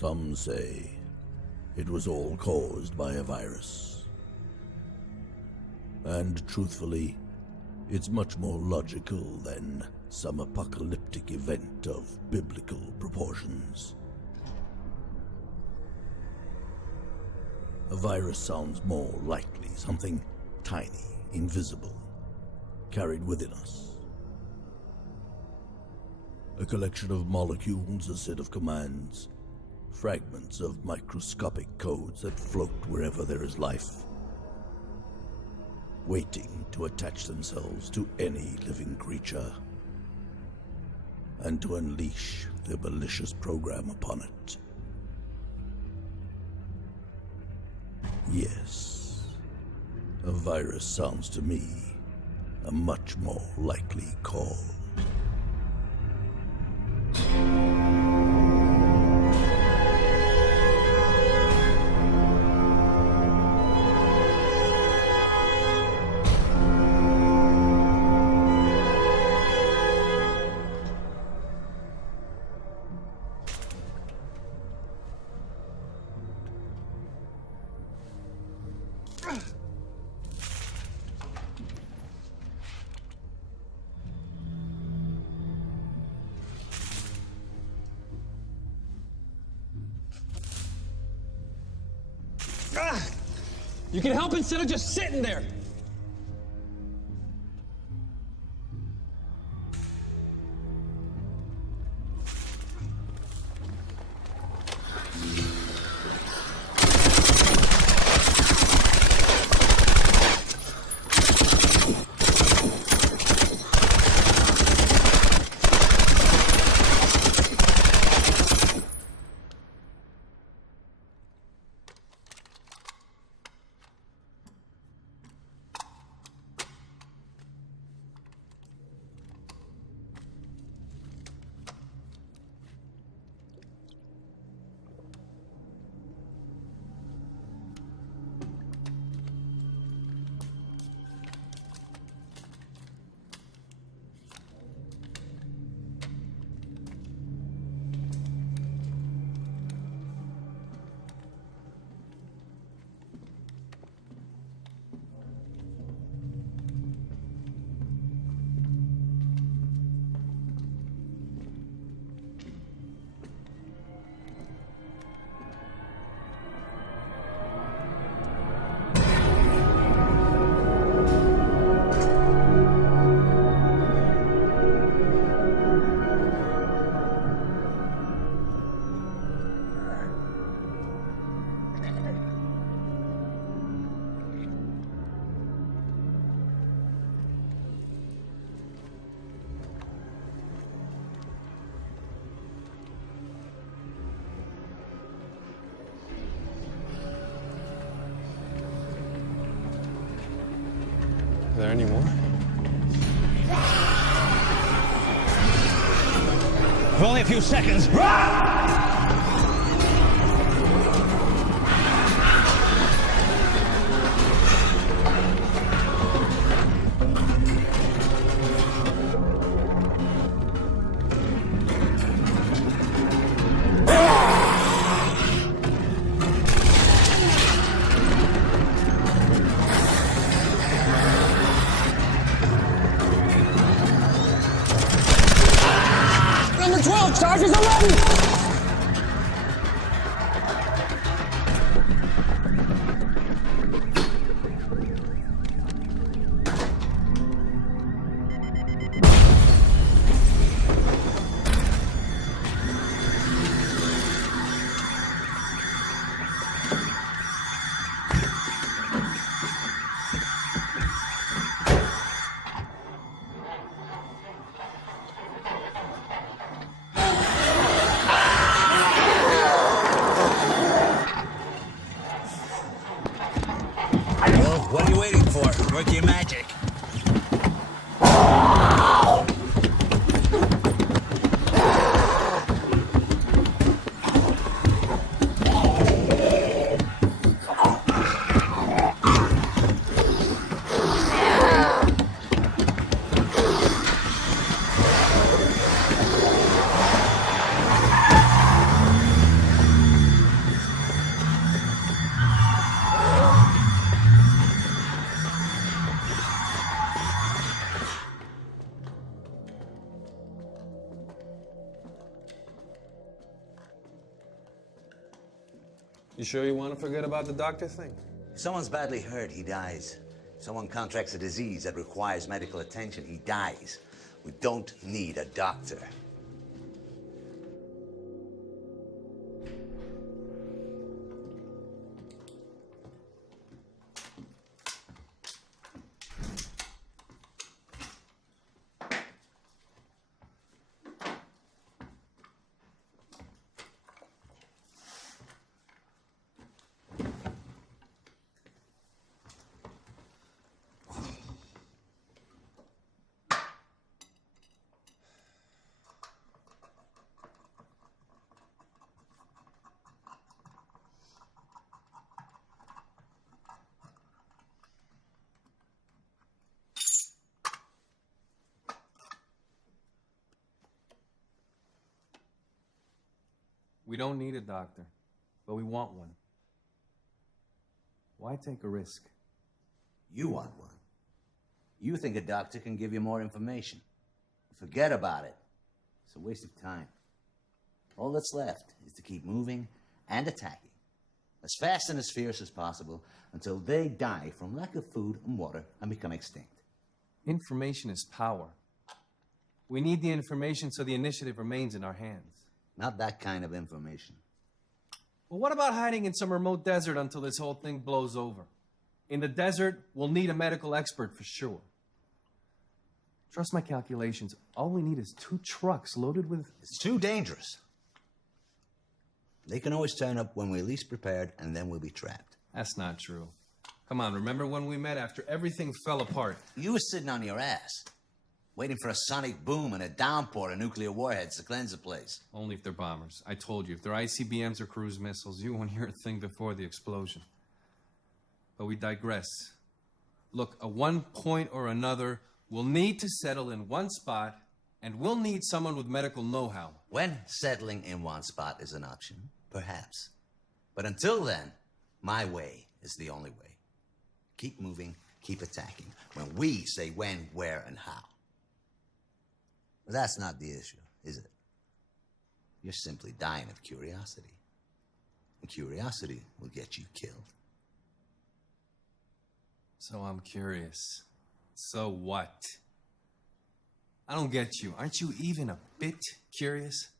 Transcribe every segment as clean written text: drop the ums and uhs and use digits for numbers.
Some say it was all caused by a virus. And truthfully, it's much more logical than some apocalyptic event of biblical proportions. A virus sounds more likely something tiny, invisible, carried within us. A collection of molecules, a set of commands, fragments of microscopic codes that float wherever there is life, waiting to attach themselves to any living creature and to unleash their malicious program upon it. Yes, a virus sounds to me a much more likely call. You can help instead of just sitting there. Are there any more? For only a few seconds. Charges 11! What are you waiting for? Work your magic. You sure you want to forget about the doctor thing? If someone's badly hurt, he dies. If someone contracts a disease that requires medical attention, he dies. We don't need a doctor. We don't need a doctor, but we want one. Why take a risk? You want one. You think a doctor can give you more information. Forget about it. It's a waste of time. All that's left is to keep moving and attacking, as fast and as fierce as possible, until they die from lack of food and water and become extinct. Information is power. We need the information so the initiative remains in our hands. Not that kind of information. Well, what about hiding in some remote desert until this whole thing blows over? In the desert, we'll need a medical expert for sure. Trust my calculations. All we need is 2 trucks loaded with... It's too dangerous. They can always turn up when we're least prepared, and then we'll be trapped. That's not true. Come on, remember when we met after everything fell apart? You were sitting on your ass, waiting for a sonic boom and a downpour of nuclear warheads to cleanse the place. Only if they're bombers. I told you, if they're ICBMs or cruise missiles, you won't hear a thing before the explosion. But we digress. Look, at one point or another, we'll need to settle in one spot, and we'll need someone with medical know-how. When settling in one spot is an option, perhaps. But until then, my way is the only way. Keep moving, keep attacking, when we say when, where, and how. But that's not the issue, is it? You're simply dying of curiosity. And curiosity will get you killed. So I'm curious. So what? I don't get you. Aren't you even a bit curious?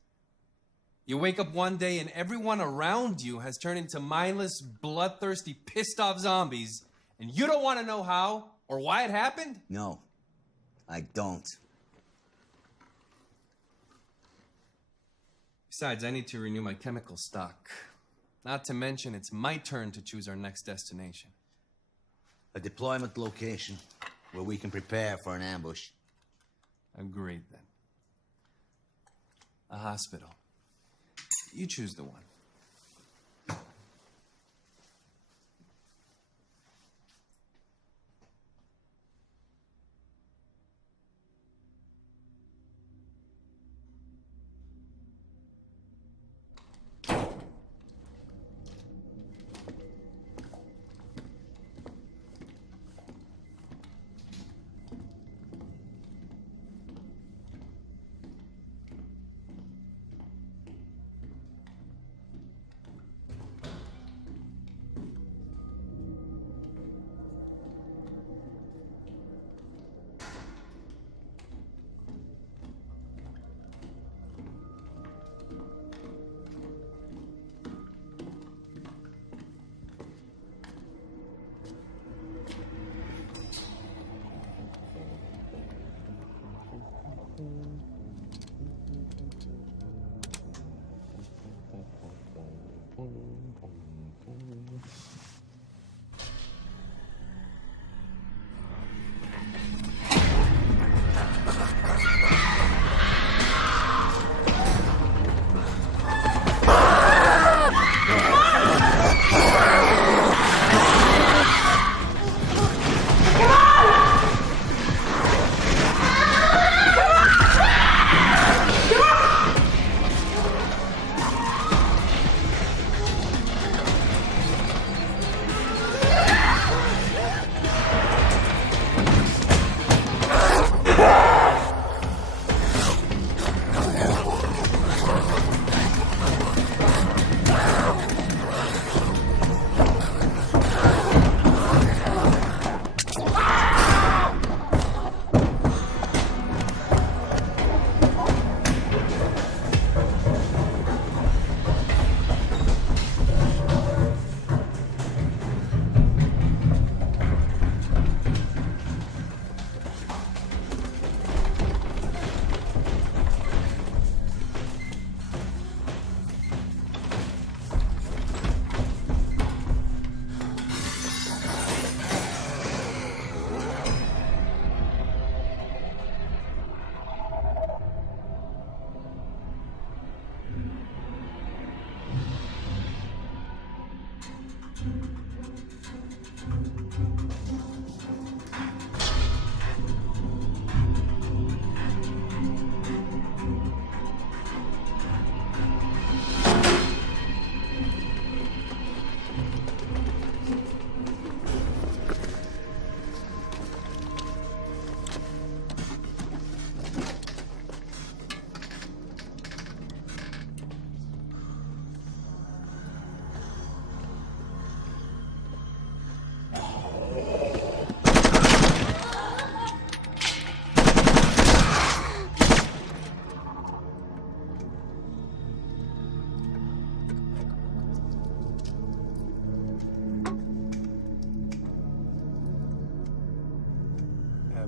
You wake up one day and everyone around you has turned into mindless, bloodthirsty, pissed-off zombies, and you don't want to know how or why it happened? No, I don't. Besides, I need to renew my chemical stock. Not to mention, it's my turn to choose our next destination. A deployment location where we can prepare for an ambush. Agreed, then. A hospital. You choose the one.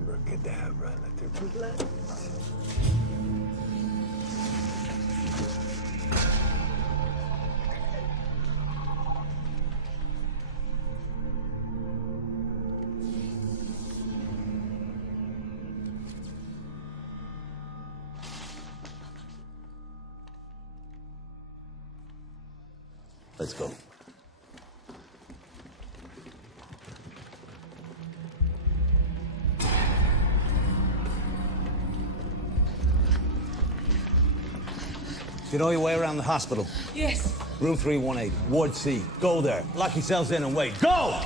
Abracadabra, let there be light. Let's go. You know your way around the hospital? Yes. Room 318, Ward C. Go there. Lock yourselves in and wait. Go!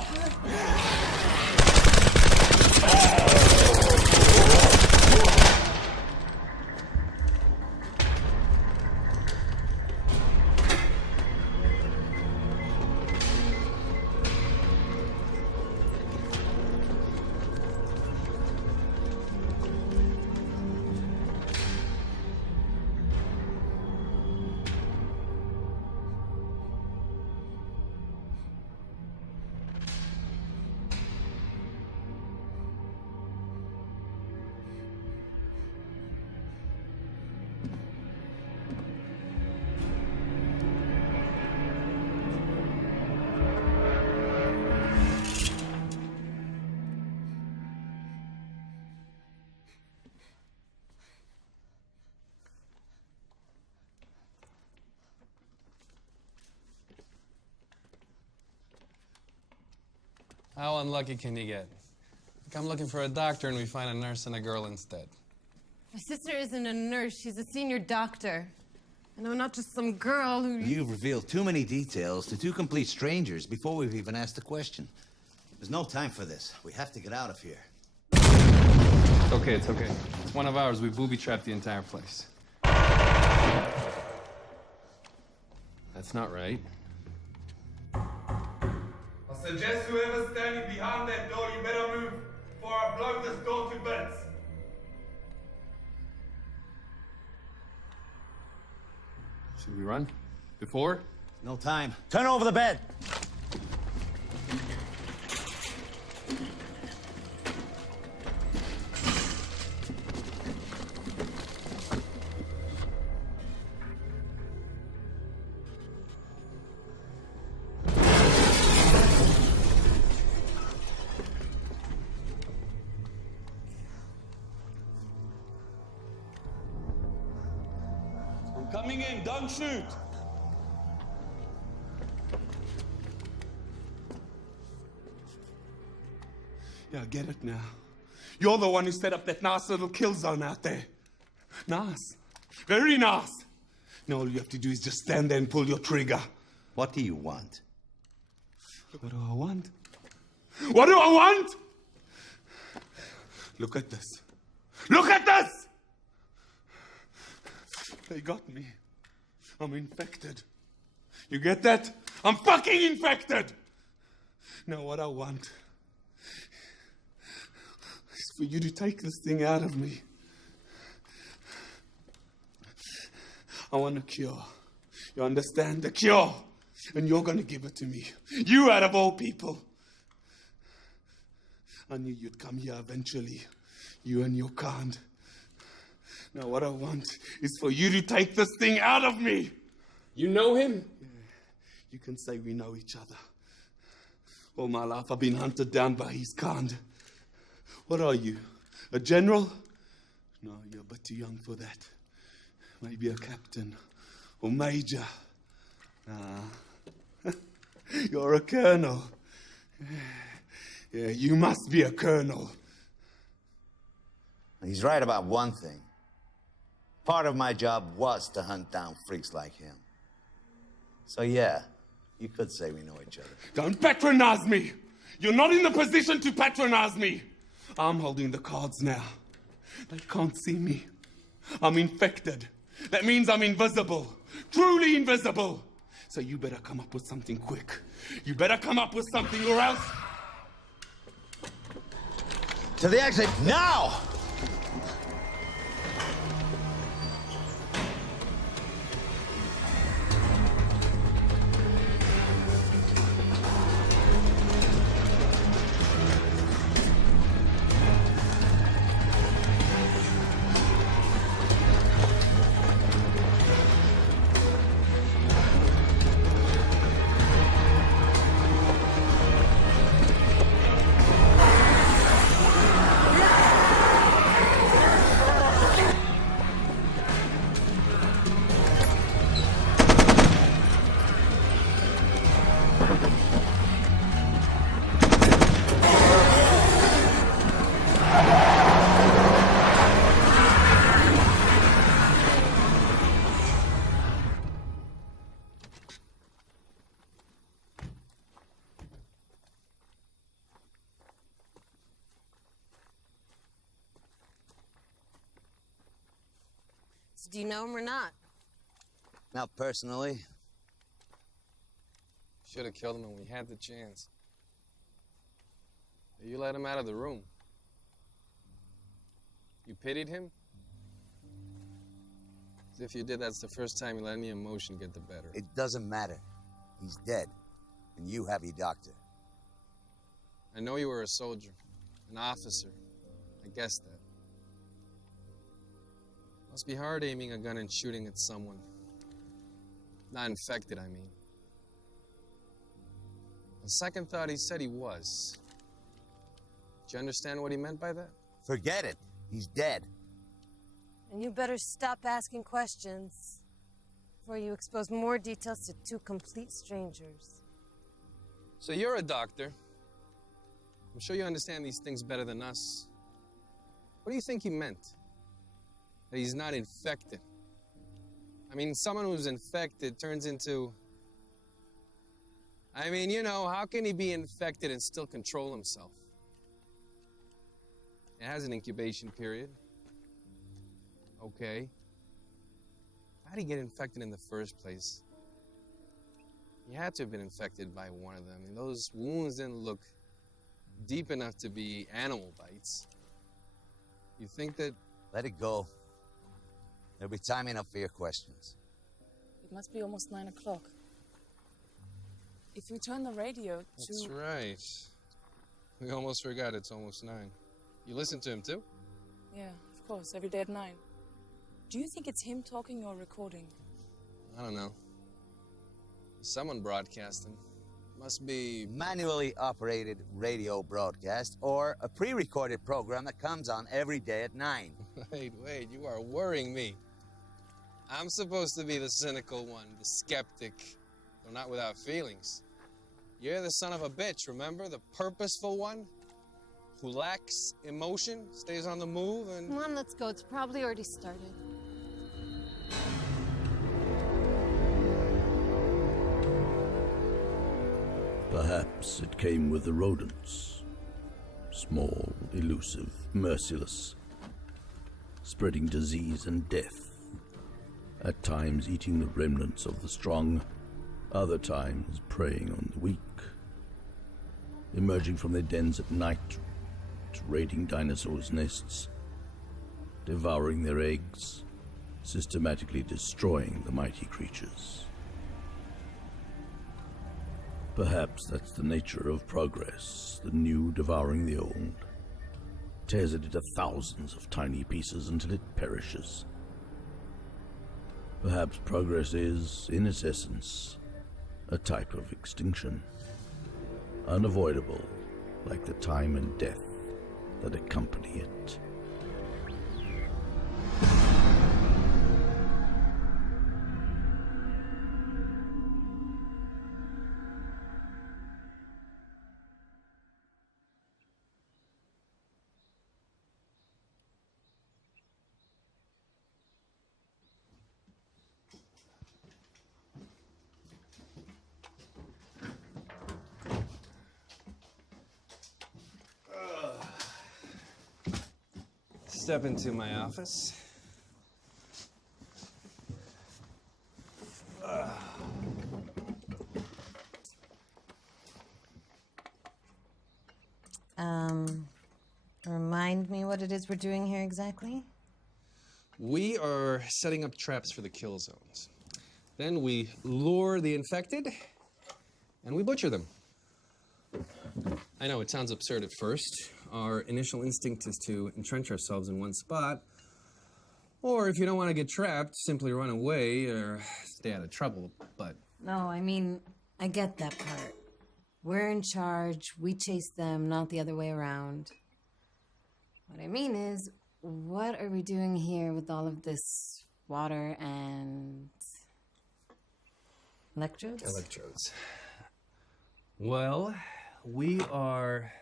How unlucky can you get? Like I'm looking for a doctor and we find a nurse and a girl instead. My sister isn't a nurse. She's a senior doctor. I know, not just some girl who... You've revealed too many details to two complete strangers before we've even asked a question. There's no time for this. We have to get out of here. It's okay, it's okay. It's one of ours. We booby-trapped the entire place. That's not right. I suggest whoever's standing behind that door, you better move before I blow this door to bits. Should we run? Before? No time. Turn over the bed. Coming in, don't shoot! Yeah, I get it now. You're the one who set up that nice little kill zone out there. Nice. Very nice. Now all you have to do is just stand there and pull your trigger. What do you want? What do I want? What do I want? Look at this. Look at this! They got me. I'm infected. You get that? I'm fucking infected! Now what I want is for you to take this thing out of me. I want a cure. You understand? A cure. And you're gonna give it to me. You out of all people. I knew you'd come here eventually. You and your kind. Now what I want is for you to take this thing out of me. You know him? Yeah. You can say we know each other. All my life I've been hunted down by his kind. What are you? A general? No, you're but too young for that. Maybe a captain or major. Nah. You're a colonel. Yeah, you must be a colonel. He's right about one thing. Part of my job was to hunt down freaks like him. So yeah, you could say we know each other. Don't patronize me! You're not in the position to patronize me! I'm holding the cards now. They can't see me. I'm infected. That means I'm invisible. Truly invisible. So you better come up with something quick. You better come up with something or else... To the exit, now! Do you know him or not? Not personally. Should have killed him when we had the chance. You let him out of the room. You pitied him? As if you did, that's the first time you let any emotion get the better. It doesn't matter. He's dead. And you have your doctor. I know you were a soldier, an officer. I guessed that. Must be hard aiming a gun and shooting at someone. Not infected, I mean. On second thought, he said he was. Did you understand what he meant by that? Forget it. He's dead. And you better stop asking questions before you expose more details to two complete strangers. So you're a doctor. I'm sure you understand these things better than us. What do you think he meant? That he's not infected? I mean, someone who's infected turns into... I mean, you know, how can he be infected and still control himself? It has an incubation period. Okay. How did he get infected in the first place? He had to have been infected by one of them. And those wounds didn't look deep enough to be animal bites. You think that... Let it go. There'll be time enough for your questions. It must be almost 9 o'clock. If you turn the radio to... That's right. We almost forgot it's almost 9. You listen to him too? Yeah, of course, every day at 9. Do you think it's him talking or recording? I don't know. Someone broadcasting. Must be... Manually operated radio broadcast or a pre-recorded program that comes on every day at 9. Wait, you are worrying me. I'm supposed to be the cynical one, the skeptic, though not without feelings. You're the son of a bitch, remember? The purposeful one? Who lacks emotion, stays on the move, and... Come on, let's go. It's probably already started. Perhaps it came with the rodents. Small, elusive, merciless, spreading disease and death, at times eating the remnants of the strong, other times preying on the weak, emerging from their dens at night, raiding dinosaurs' nests, devouring their eggs, systematically destroying the mighty creatures. Perhaps that's the nature of progress, the new devouring the old, tears it into thousands of tiny pieces until it perishes. Perhaps progress is, in its essence, a type of extinction, unavoidable, like the time and death that accompany it. Step into my office. Remind me what it is we're doing here exactly? We are setting up traps for the kill zones. Then we lure the infected, and we butcher them. I know it sounds absurd at first. Our initial instinct is to entrench ourselves in one spot. Or if you don't want to get trapped, simply run away or stay out of trouble, but... No, I mean, I get that part. We're in charge, we chase them, not the other way around. What I mean is, what are we doing here with all of this water and... electrodes? Electrodes. Well, we are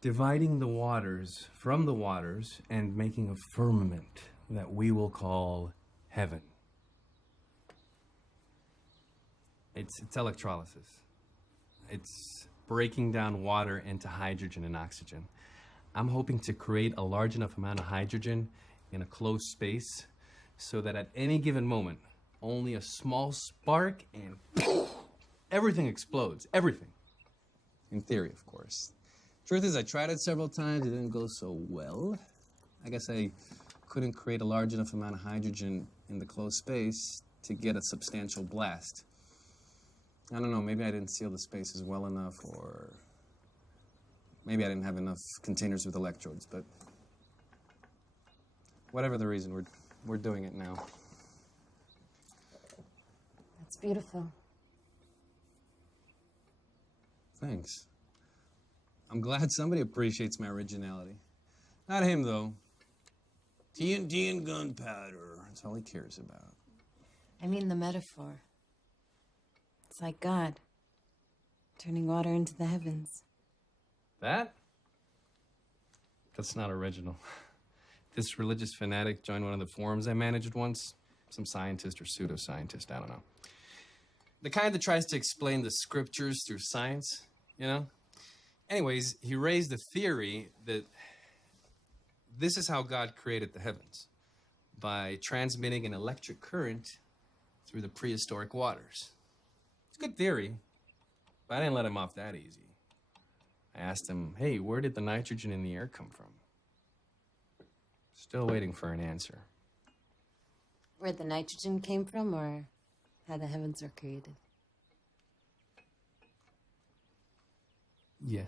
dividing the waters from the waters and making a firmament that we will call heaven. It's electrolysis. It's breaking down water into hydrogen and oxygen. I'm hoping to create a large enough amount of hydrogen in a closed space so that at any given moment, only a small spark and everything explodes. Everything. In theory, of course. Truth is, I tried it several times. It didn't go so well. I guess I couldn't create a large enough amount of hydrogen in the closed space to get a substantial blast. I don't know, maybe I didn't seal the spaces well enough, or maybe I didn't have enough containers with electrodes, but whatever the reason, we're doing it now. That's beautiful. Thanks. I'm glad somebody appreciates my originality. Not him, though. TNT and gunpowder. That's all he cares about. I mean the metaphor. It's like God, turning water into the heavens. That? That's not original. This religious fanatic joined one of the forums I managed once. Some scientist or pseudoscientist, I don't know. The kind that tries to explain the scriptures through science, you know? Anyways, he raised the theory that this is how God created the heavens, by transmitting an electric current through the prehistoric waters. It's a good theory, but I didn't let him off that easy. I asked him, hey, where did the nitrogen in the air come from? Still waiting for an answer. Where the nitrogen came from, or how the heavens are created? Yeah.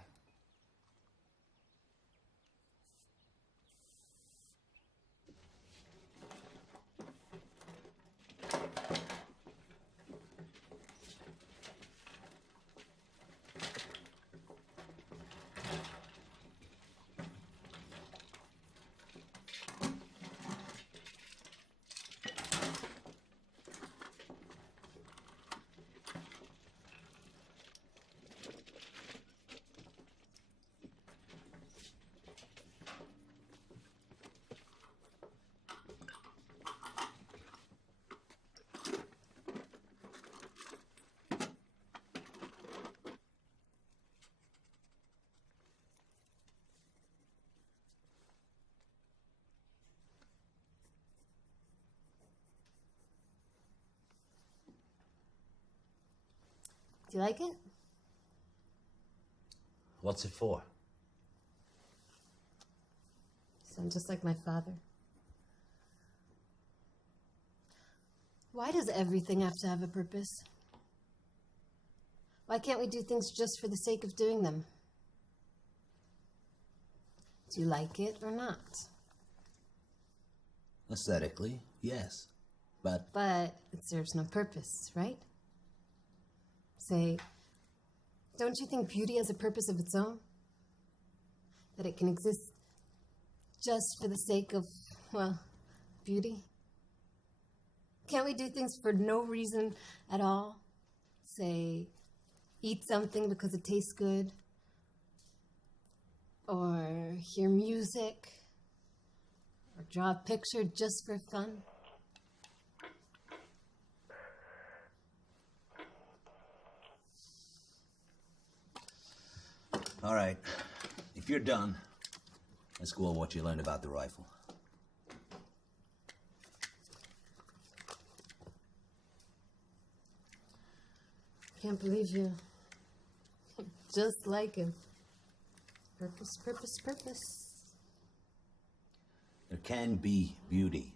Do you like it? What's it for? You sound just like my father. Why does everything have to have a purpose? Why can't we do things just for the sake of doing them? Do you like it or not? Aesthetically, yes. But it serves no purpose, right? Say, don't you think beauty has a purpose of its own? That it can exist just for the sake of, well, beauty? Can't we do things for no reason at all? Say, eat something because it tastes good? Or hear music? Or draw a picture just for fun? all right, if you're done, let's go over what you learned about the rifle. Can't believe you. Just like him. Purpose, purpose, purpose. There can be beauty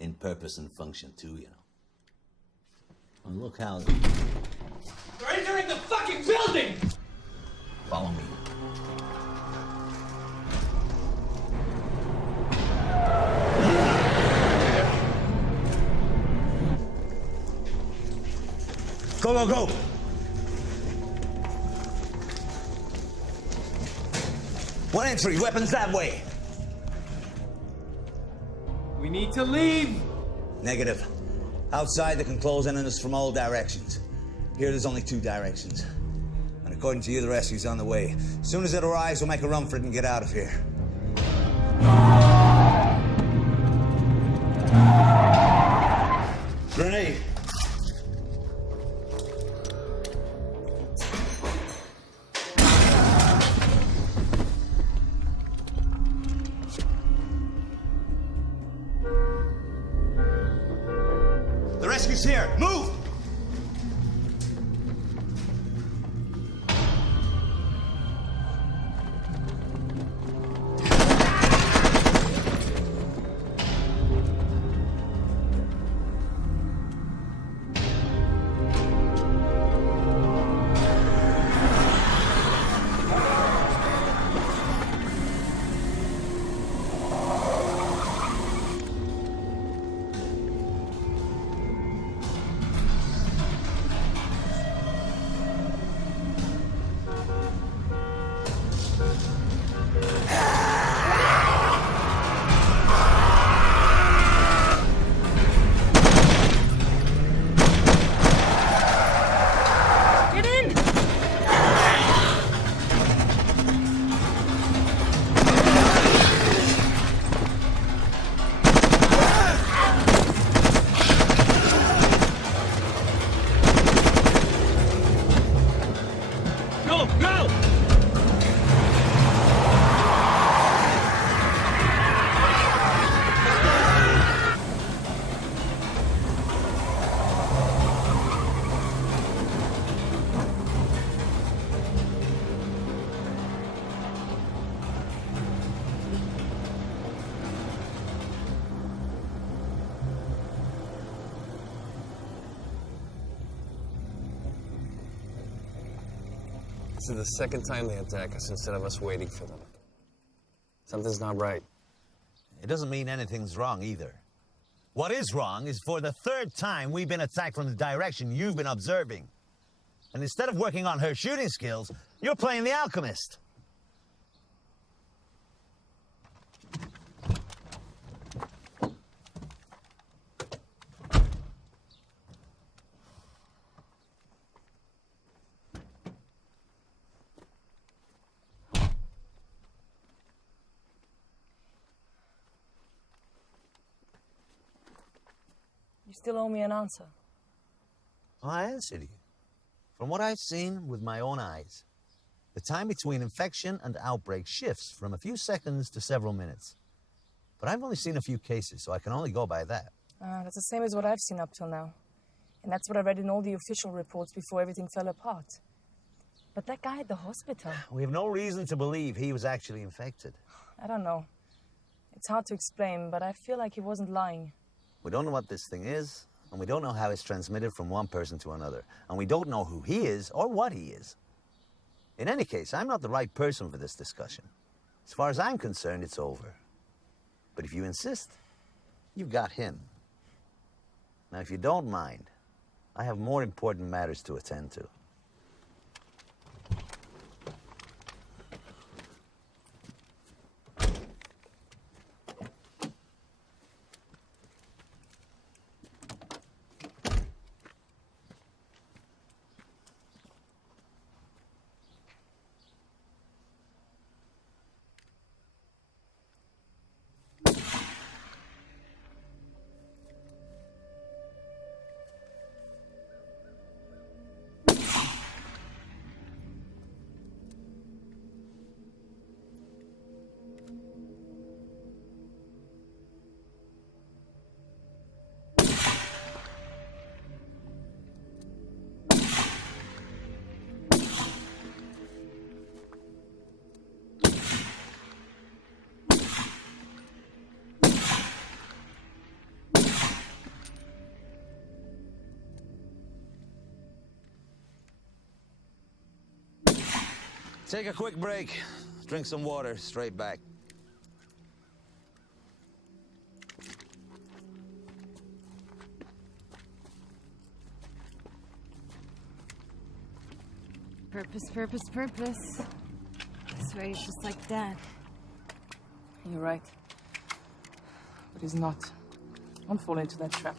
in purpose and function too, you know. Well, look how... They're entering the fucking building! Follow me. Go, go, go! One entry, weapons that way. We need to leave! Negative. Outside, they can close in on us from all directions. Here, there's only two directions. And according to you, the rescue's on the way. As soon as it arrives, we'll make a run for it and get out of here. Grenade. Target's here. Move! This is the second time they attack us instead of us waiting for them. Something's not right. It doesn't mean anything's wrong either. What is wrong is for the third time we've been attacked from the direction you've been observing. And instead of working on her shooting skills, you're playing the alchemist. You still owe me an answer. Well, I answered you. From what I've seen with my own eyes, the time between infection and outbreak shifts from a few seconds to several minutes. But I've only seen a few cases, so I can only go by that. That's the same as what I've seen up till now. And that's what I read in all the official reports before everything fell apart. But that guy at the hospital... We have no reason to believe he was actually infected. I don't know. It's hard to explain, but I feel like he wasn't lying. We don't know what this thing is, and we don't know how it's transmitted from one person to another. And we don't know who he is or what he is. In any case, I'm not the right person for this discussion. As far as I'm concerned, it's over. But if you insist, you've got him. Now, if you don't mind, I have more important matters to attend to. Take a quick break. Drink some water. Straight back. Purpose, purpose, purpose. This way is just like Dad. You're right. But he's not. Don't fall into that trap.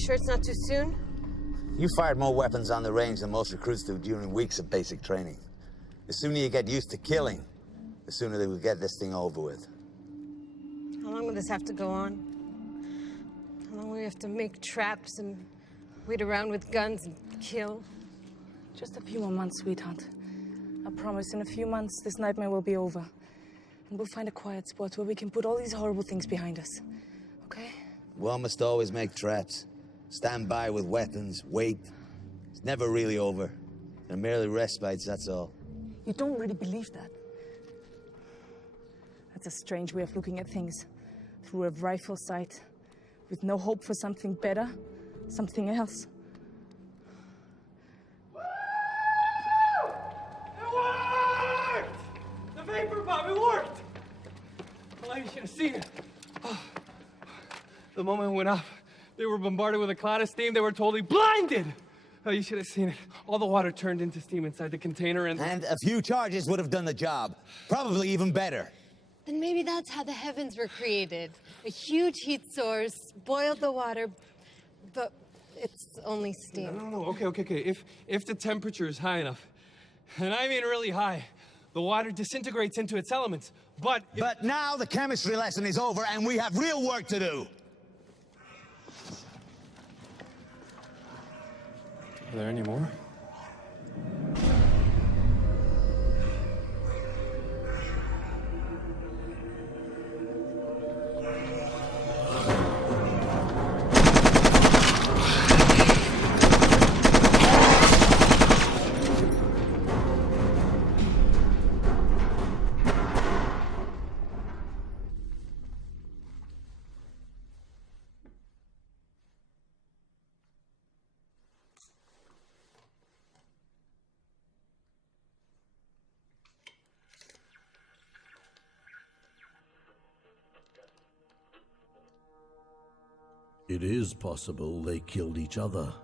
sure it's not too soon? You fired more weapons on the range than most recruits do during weeks of basic training. The sooner you get used to killing, the sooner they will get this thing over with. How long will this have to go on? How long will we have to make traps and wait around with guns and kill? Just a few more months, sweetheart. I promise, in a few months, this nightmare will be over. And we'll find a quiet spot where we can put all these horrible things behind us. Okay? One must always make traps. Stand by with weapons, wait. It's never really over. They're merely respites, that's all. You don't really believe that. That's a strange way of looking at things. Through a rifle sight, with no hope for something better, something else. The vapor bomb, it worked! Well, you should have seen it. Oh. The moment it went up, they were bombarded with a cloud of steam. They were totally blinded. Oh, you should have seen it. All the water turned into steam inside the container and a few charges would have done the job. Probably even better. Then maybe that's how the heavens were created. A huge heat source, boiled the water, but it's only steam. No. Okay. If the temperature is high enough, and I mean really high, the water disintegrates into its elements, but... But now the chemistry lesson is over and we have real work to do. Are there any more? It is possible they killed each other.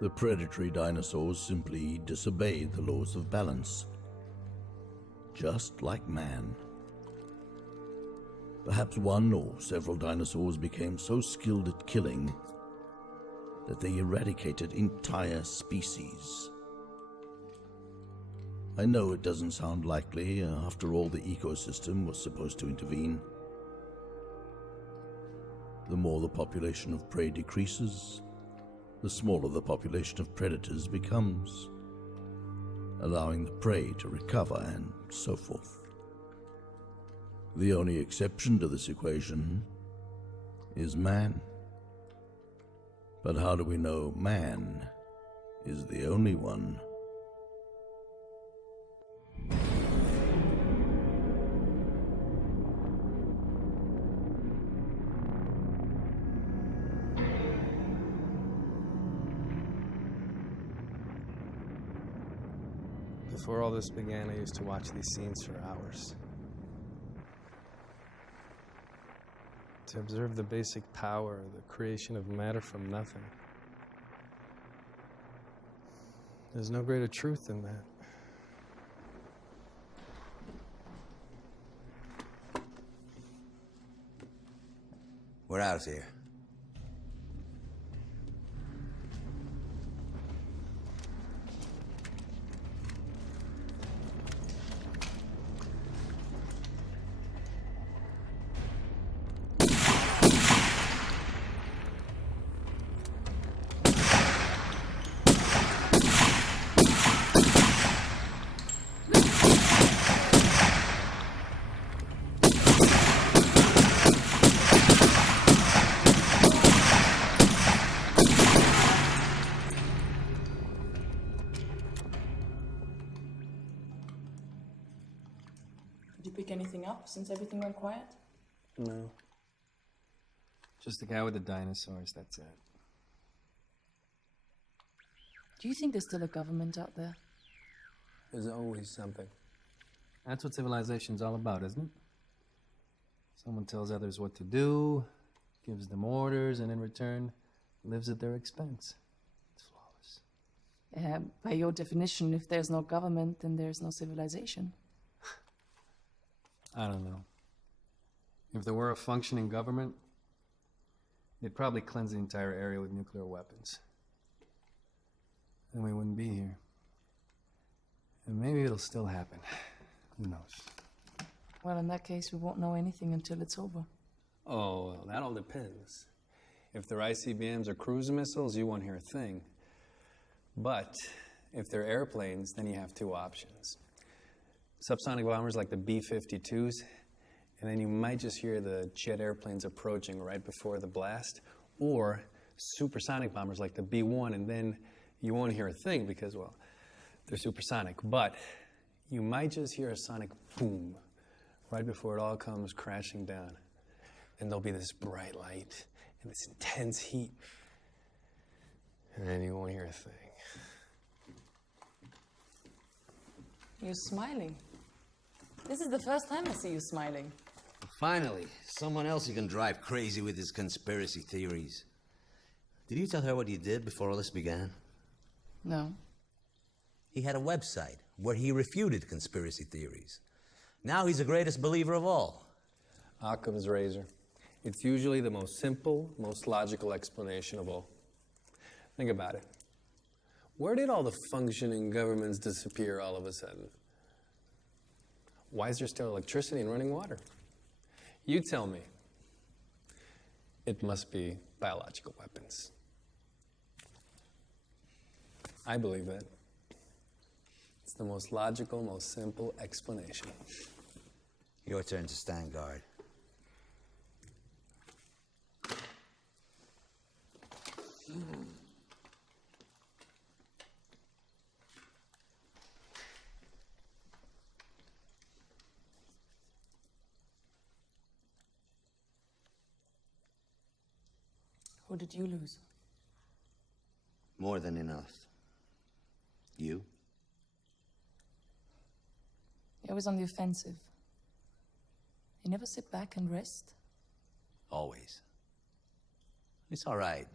The predatory dinosaurs simply disobeyed the laws of balance. Just like man. Perhaps one or several dinosaurs became so skilled at killing that they eradicated entire species. I know it doesn't sound likely. After all, the ecosystem was supposed to intervene. The more the population of prey decreases, the smaller the population of predators becomes, allowing the prey to recover and so forth. The only exception to this equation is man. But how do we know man is the only one? Before all this began, I used to watch these scenes for hours. To observe the basic power, the creation of matter from nothing. There's no greater truth than that. We're out of here. Did you pick anything up since everything went quiet? No. Just the guy with the dinosaurs, that's it. Do you think there's still a government out there? There's always something. That's what civilization's all about, isn't it? Someone tells others what to do, gives them orders, and in return, lives at their expense. It's flawless. Yeah, by your definition, if there's no government, then there's no civilization. I don't know. If there were a functioning government, They'd probably cleanse the entire area with nuclear weapons. Then we wouldn't be here. And maybe it'll still happen. Who knows? Well, in that case, we won't know anything until it's over. Oh, well, that all depends. If they're ICBMs or cruise missiles, you won't hear a thing. But if they're airplanes, then you have two options. Subsonic bombers like the B-52s, and then you might just hear the jet airplanes approaching right before the blast, or supersonic bombers like the B-1, and then you won't hear a thing because, well, they're supersonic. But you might just hear a sonic boom right before it all comes crashing down. And there'll be this bright light and this intense heat, and then you won't hear a thing. You're smiling. This is the first time I see you smiling. Finally, someone else who can drive crazy with his conspiracy theories. Did you tell her what he did before all this began? No. He had a website where he refuted conspiracy theories. Now he's the greatest believer of all. Occam's razor. It's usually the most simple, most logical explanation of all. Think about it. Where did all the functioning governments disappear all of a sudden? Why is there still electricity and running water? You tell me. It must be biological weapons. I believe that. It's the most logical, most simple explanation. Your turn to stand guard. Who did you lose? More than enough. You? You're always on the offensive. You never sit back and rest. Always. It's all right.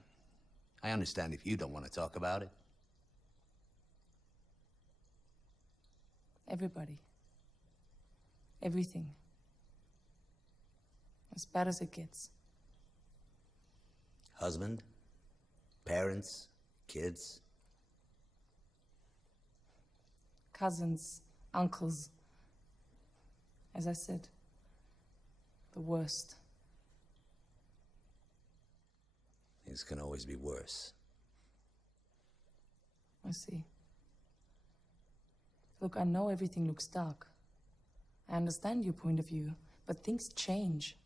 I understand if you don't want to talk about it. Everybody. Everything. As bad as it gets. Husband? Parents? Kids? Cousins, uncles. As I said, the worst. Things can always be worse. I see. Look, I know everything looks dark. I understand your point of view, but things change.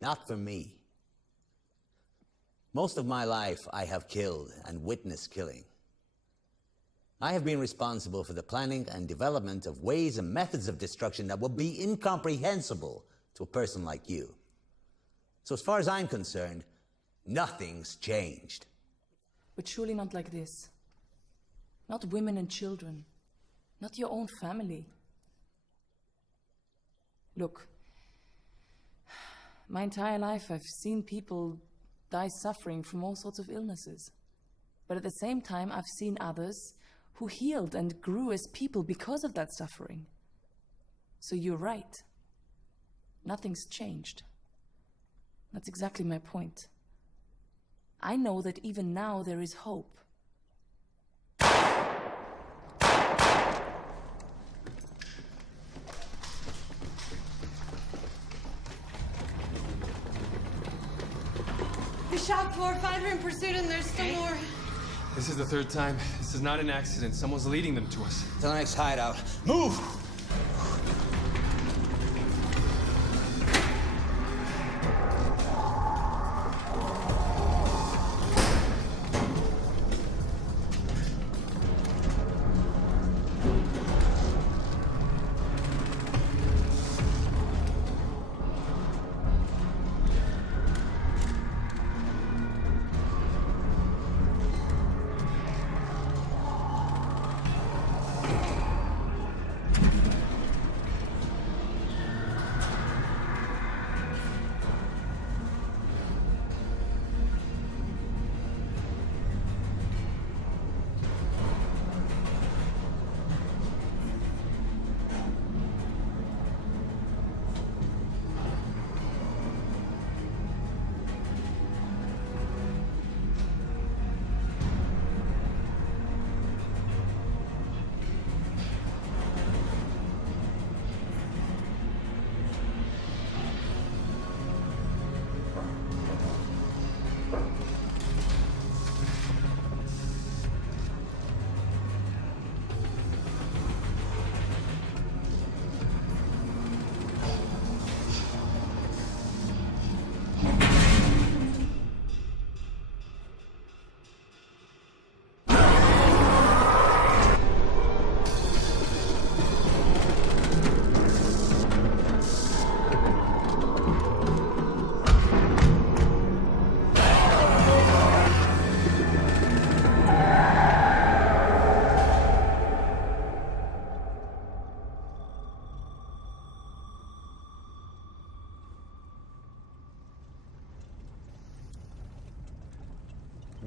Not for me. Most of my life, I have killed and witnessed killing. I have been responsible for the planning and development of ways and methods of destruction that would be incomprehensible to a person like you. So as far as I'm concerned, nothing's changed. But surely not like this. Not women and children. Not your own family. Look, my entire life I've seen people die suffering from all sorts of illnesses. But at the same time, I've seen others who healed and grew as people because of that suffering. So you're right. Nothing's changed. That's exactly my point. I know that even now there is hope. We shot 4, 5 are in pursuit, and there's still more. This is the third time. This is not an accident. Someone's leading them to us. To the next hideout. Move!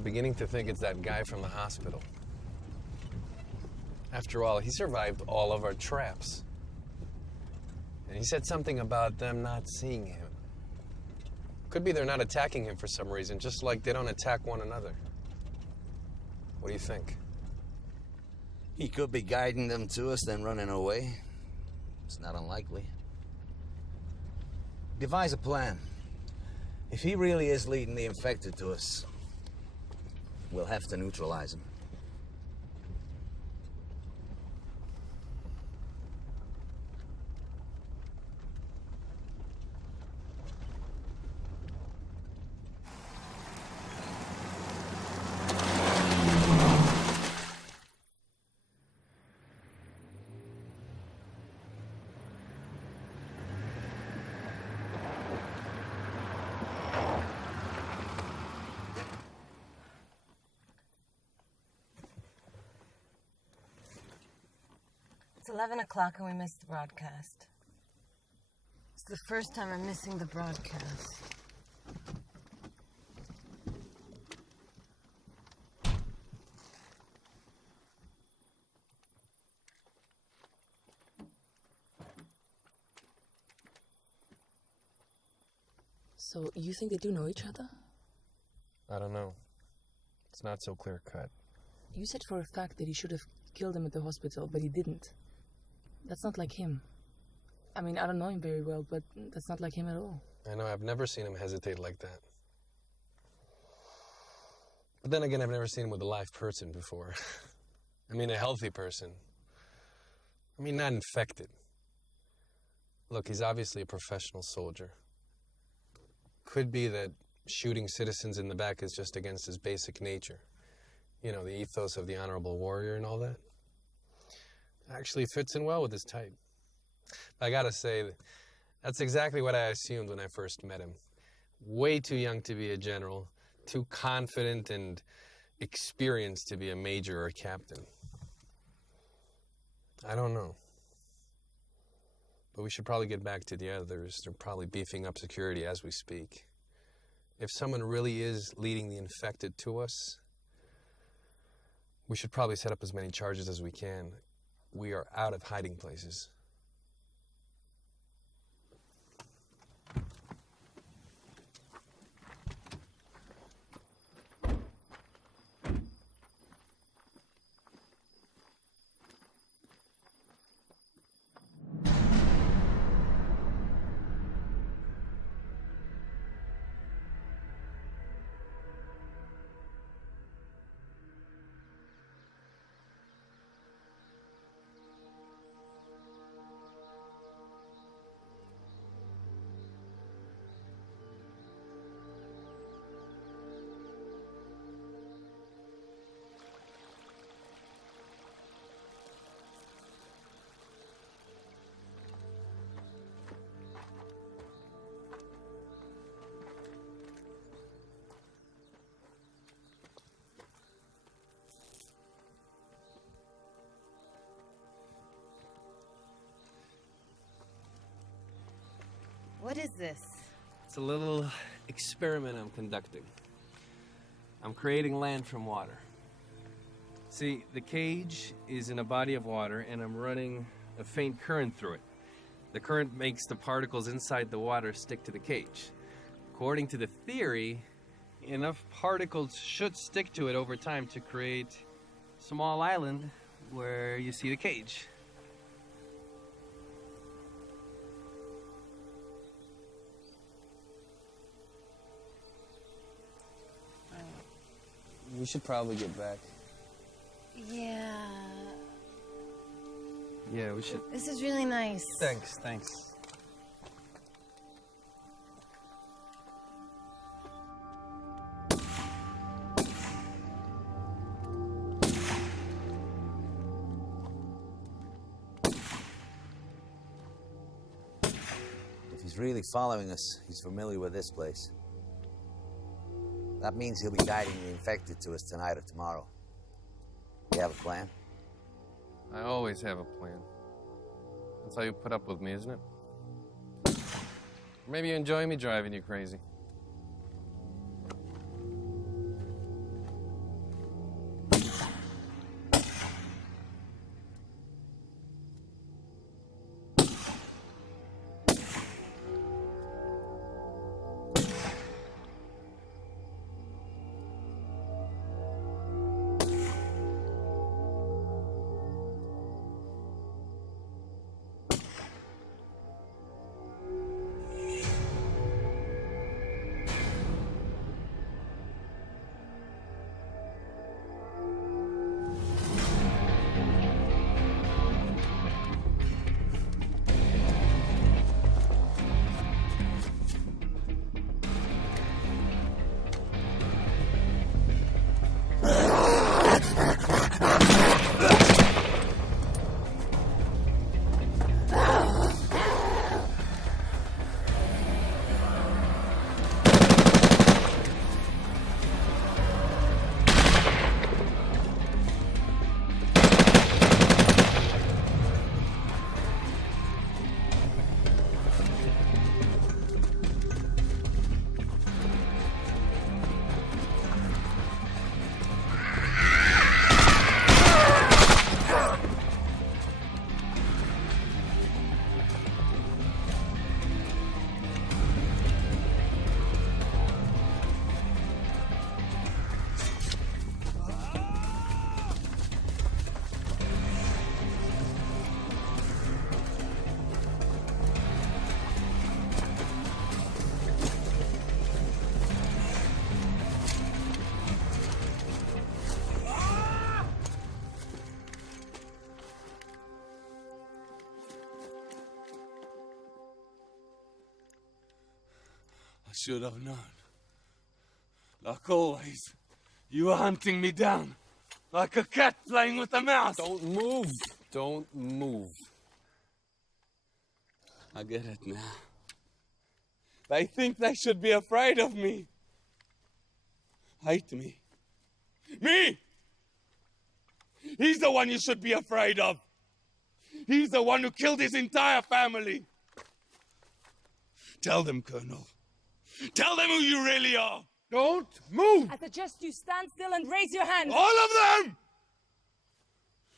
beginning to think it's that guy from the hospital. After all, he survived all of our traps. And he said something about them not seeing him. Could be they're not attacking him for some reason, just like they don't attack one another. What do you think? He could be guiding them to us, then running away. It's not unlikely. Devise a plan. If he really is leading the infected to us, we'll have to neutralize him. It's 11 o'clock and we missed the broadcast. It's the first time I'm missing the broadcast. So, you think they do know each other? I don't know. It's not so clear-cut. You said for a fact that he should have killed him at the hospital, but he didn't. That's not like him. I mean, I don't know him very well, but that's not like him at all. I know, I've never seen him hesitate like that. But then again, I've never seen him with a live person before. I mean, a healthy person. I mean, not infected. Look, he's obviously a professional soldier. Could be that shooting citizens in the back is just against his basic nature. You know, the ethos of the honorable warrior and all that. Actually fits in well with his type. I gotta say, that's exactly what I assumed when I first met him. Way too young to be a general, too confident and experienced to be a major or a captain. I don't know. But we should probably get back to the others. They're probably beefing up security as we speak. If someone really is leading the infected to us, we should probably set up as many charges as we can. We are out of hiding places. What is this? It's a little experiment I'm conducting. I'm creating land from water. See, the cage is in a body of water, and I'm running a faint current through it. The current makes the particles inside the water stick to the cage. According to the theory, enough particles should stick to it over time to create a small island where you see the cage. We should probably get back. Yeah. Yeah, we should. This is really nice. Thanks. If he's really following us, he's familiar with this place. That means he'll be guiding the infected to us tonight or tomorrow. You have a plan? I always have a plan. That's how you put up with me, isn't it? Or maybe you enjoy me driving you crazy. should have known. Like always, you were hunting me down. Like a cat playing with a mouse. Don't move. Don't move. I get it now. They think they should be afraid of me. Hate me. Me! He's the one you should be afraid of. He's the one who killed his entire family. Tell them, Colonel. Tell them who you really are. Don't move! I suggest you stand still and raise your hand. All of them!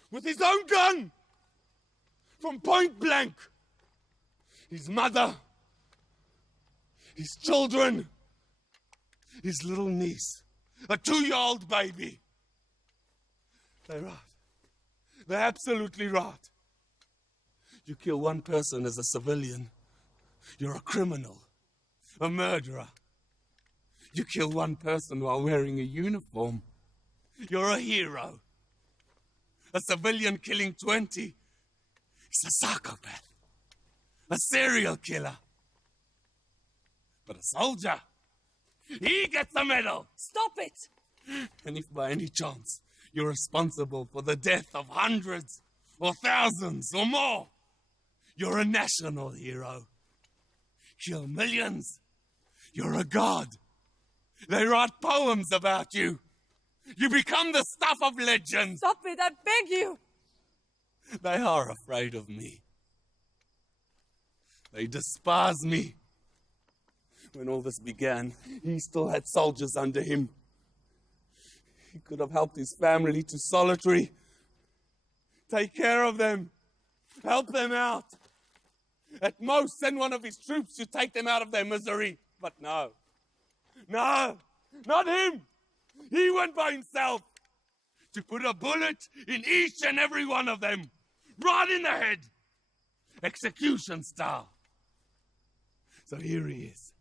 With his own gun! From point blank! His mother, his children, his little niece, a 2-year-old baby. They're right. They're absolutely right. You kill one person as a civilian, you're a criminal, a murderer. You kill one person while wearing a uniform, you're a hero. A civilian killing 20 is a psychopath. A serial killer. But a soldier, he gets a medal. Stop it! And if by any chance you're responsible for the death of hundreds or thousands or more, you're a national hero. Kill millions, you're a god. They write poems about you. You become the stuff of legends. Stop it, I beg you! They are afraid of me. They despise me. When all this began, he still had soldiers under him. He could have helped his family to solitary. Take care of them. Help them out. At most, send one of his troops to take them out of their misery. But no. No, not him. He went by himself to put a bullet in each and every one of them. Right in the head. Execution style. So here he is.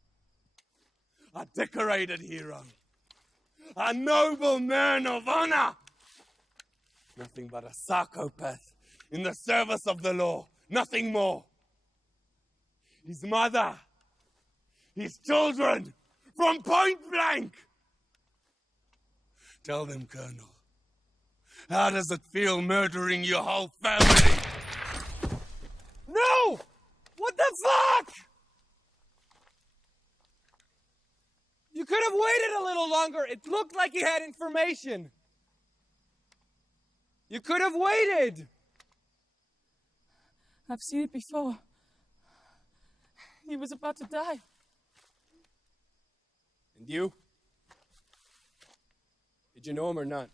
A decorated hero. A noble man of honor. Nothing but a psychopath in the service of the law. Nothing more. His mother. His children. From point blank. Tell them, Colonel. How does it feel murdering your whole family? No! What the fuck? You could have waited a little longer. It looked like he had information. You could have waited. I've seen it before. He was about to die. And you? Did you know him or not?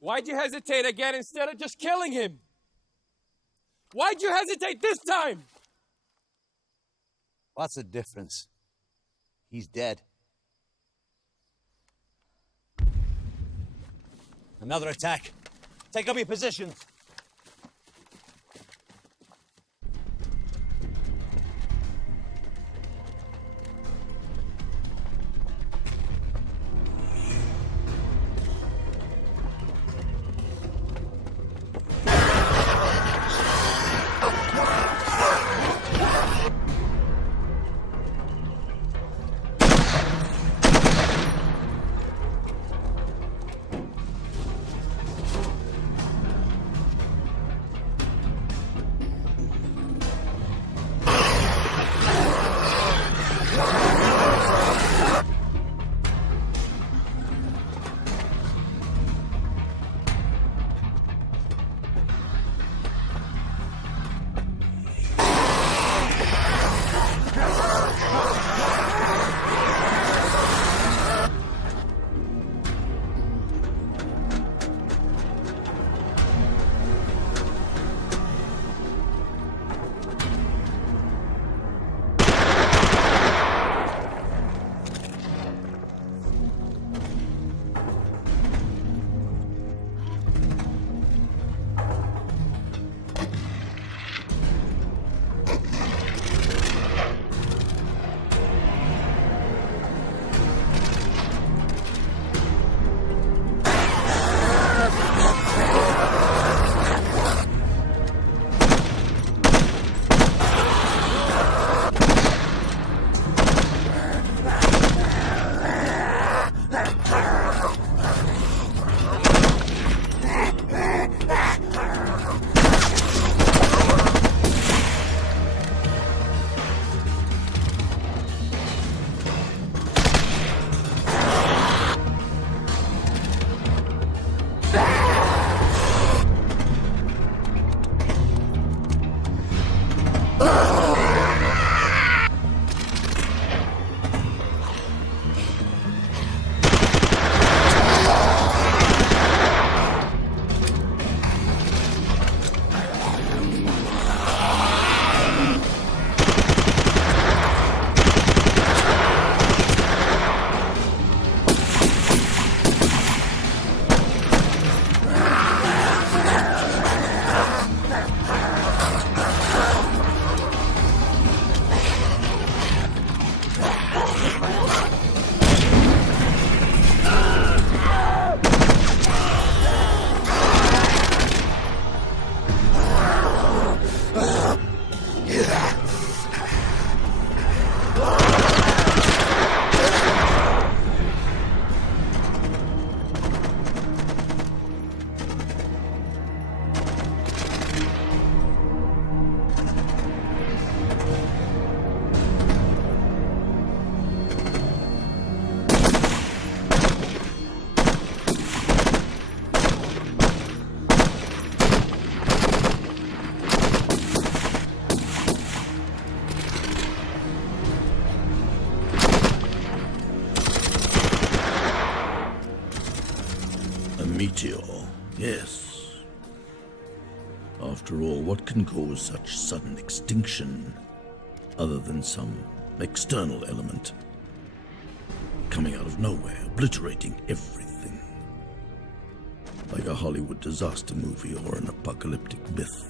Why'd you hesitate again instead of just killing him? Why'd you hesitate this time? What's the difference? He's dead. Another attack. Take up your positions. meteor, yes. After all, what can cause such sudden extinction other than some external element coming out of nowhere, obliterating everything? Like a Hollywood disaster movie or an apocalyptic myth.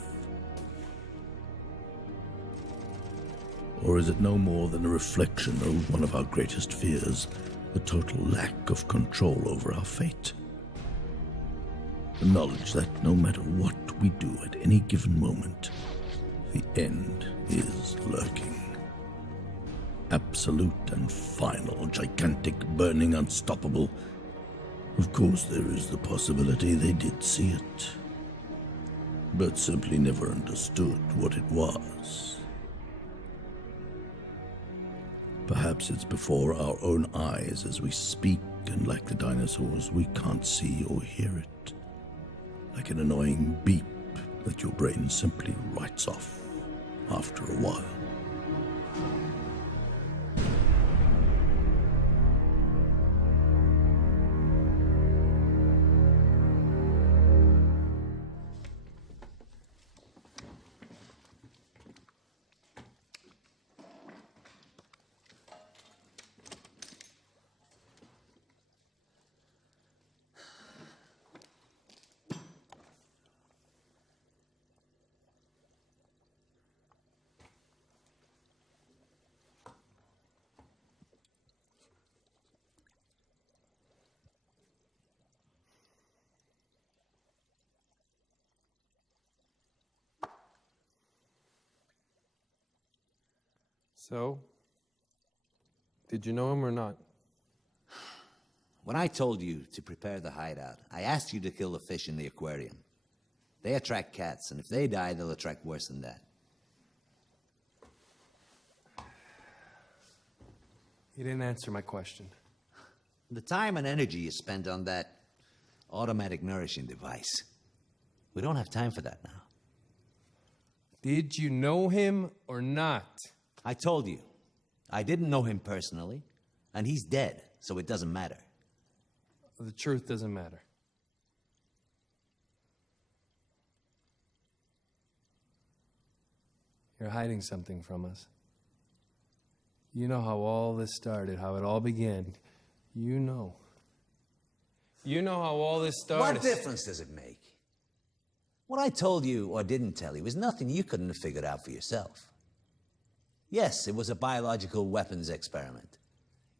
Or is it no more than a reflection of one of our greatest fears, the total lack of control over our fate? The knowledge that no matter what we do at any given moment, the end is lurking. Absolute and final, gigantic, burning, unstoppable. Of course, there is the possibility they did see it, but simply never understood what it was. Perhaps it's before our own eyes as we speak, and like the dinosaurs, we can't see or hear it. Like an annoying beep that your brain simply writes off after a while. So, did you know him or not? When I told you to prepare the hideout, I asked you to kill the fish in the aquarium. They attract cats, and if they die, they'll attract worse than that. You didn't answer my question. The time and energy you spent on that automatic nourishing device. We don't have time for that now. Did you know him or not? I told you. I didn't know him personally, and he's dead, so it doesn't matter. The truth doesn't matter. You're hiding something from us. You know how all this started, how it all began. You know. You know how all this started. What difference does it make? What I told you or didn't tell you is nothing you couldn't have figured out for yourself. Yes, it was a biological weapons experiment.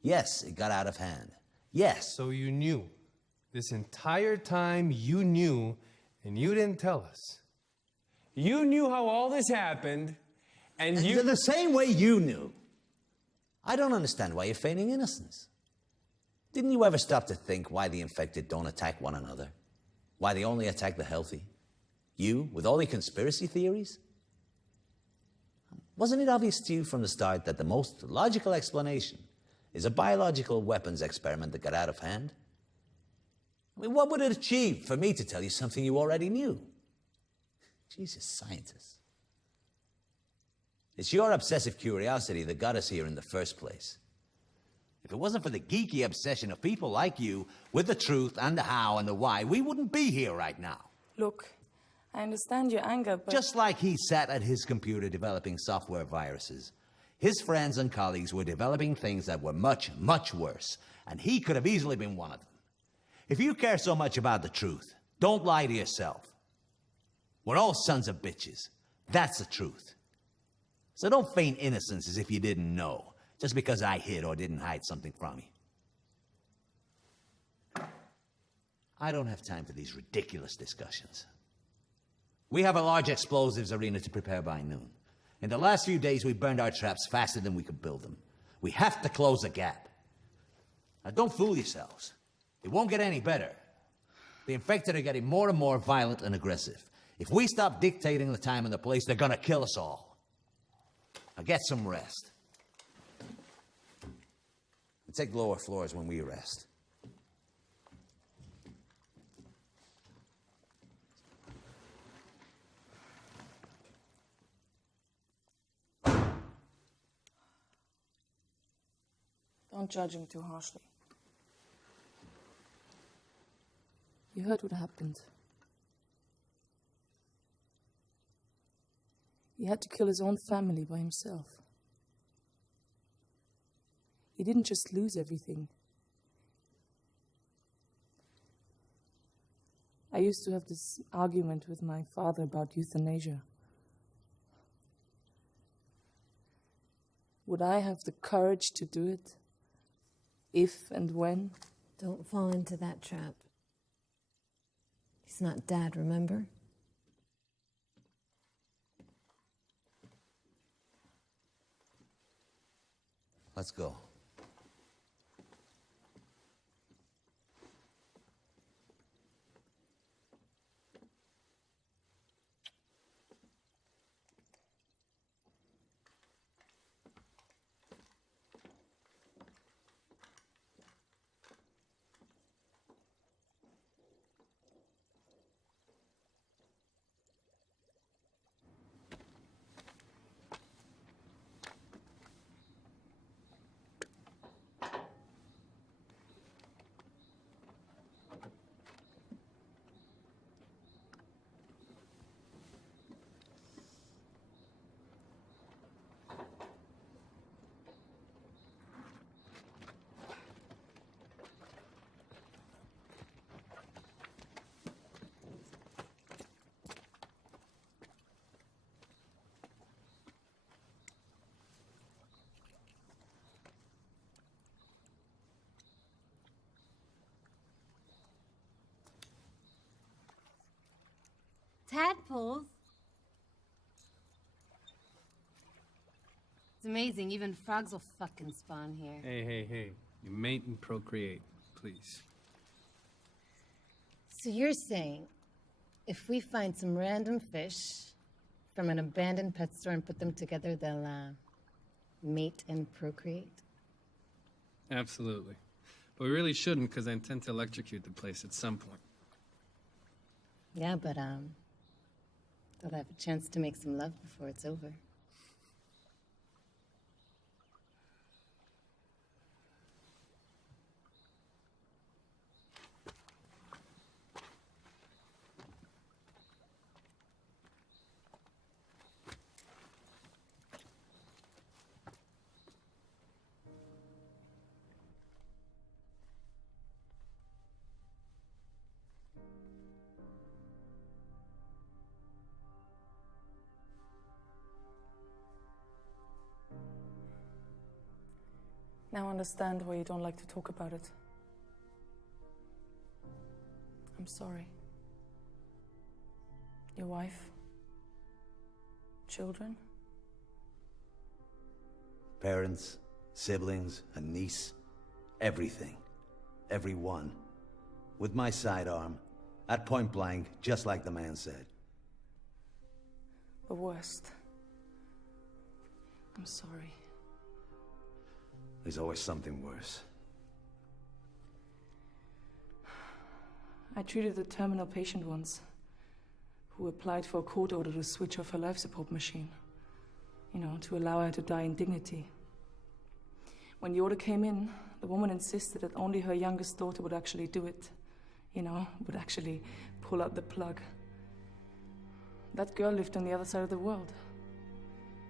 Yes, it got out of hand. Yes. So you knew. This entire time you knew, and you didn't tell us. You knew how all this happened, and you... The same way you knew. I don't understand why you're feigning innocence. Didn't you ever stop to think why the infected don't attack one another? Why they only attack the healthy? You, with all your conspiracy theories? Wasn't it obvious to you from the start that the most logical explanation is a biological weapons experiment that got out of hand? I mean, what would it achieve for me to tell you something you already knew? Jesus, scientists. It's your obsessive curiosity that got us here in the first place. If it wasn't for the geeky obsession of people like you with the truth and the how and the why, we wouldn't be here right now. Look, I understand your anger, but... Just like he sat at his computer developing software viruses, his friends and colleagues were developing things that were much, much worse, and he could have easily been one of them. If you care so much about the truth, don't lie to yourself. We're all sons of bitches. That's the truth. So don't feign innocence as if you didn't know, just because I hid or didn't hide something from you. I don't have time for these ridiculous discussions. We have a large explosives arena to prepare by noon. In the last few days, we burned our traps faster than we could build them. We have to close the gap. Now, don't fool yourselves. It won't get any better. The infected are getting more and more violent and aggressive. If we stop dictating the time and the place, they're gonna kill us all. Now, get some rest. And take lower floors when we rest. Don't judge him too harshly. You heard what happened. He had to kill his own family by himself. He didn't just lose everything. I used to have this argument with my father about euthanasia. Would I have the courage to do it? If and when? Don't fall into that trap. He's not Dad, remember? Let's go. Tadpoles? It's amazing, even frogs will fucking spawn here. Hey. You mate and procreate, please. So you're saying, if we find some random fish from an abandoned pet store and put them together, they'll, mate and procreate? Absolutely. But we really shouldn't, because I intend to electrocute the place at some point. Yeah, but, they'll have a chance to make some love before it's over. Now I understand why you don't like to talk about it. I'm sorry. Your wife? Children? Parents, siblings, a niece. Everything. Everyone. With my sidearm. At point blank, just like the man said. The worst. I'm sorry. There's always something worse. I treated a terminal patient once who applied for a court order to switch off her life support machine. You know, to allow her to die in dignity. When the order came in, the woman insisted that only her youngest daughter would actually do it. You know, would actually pull out the plug. That girl lived on the other side of the world.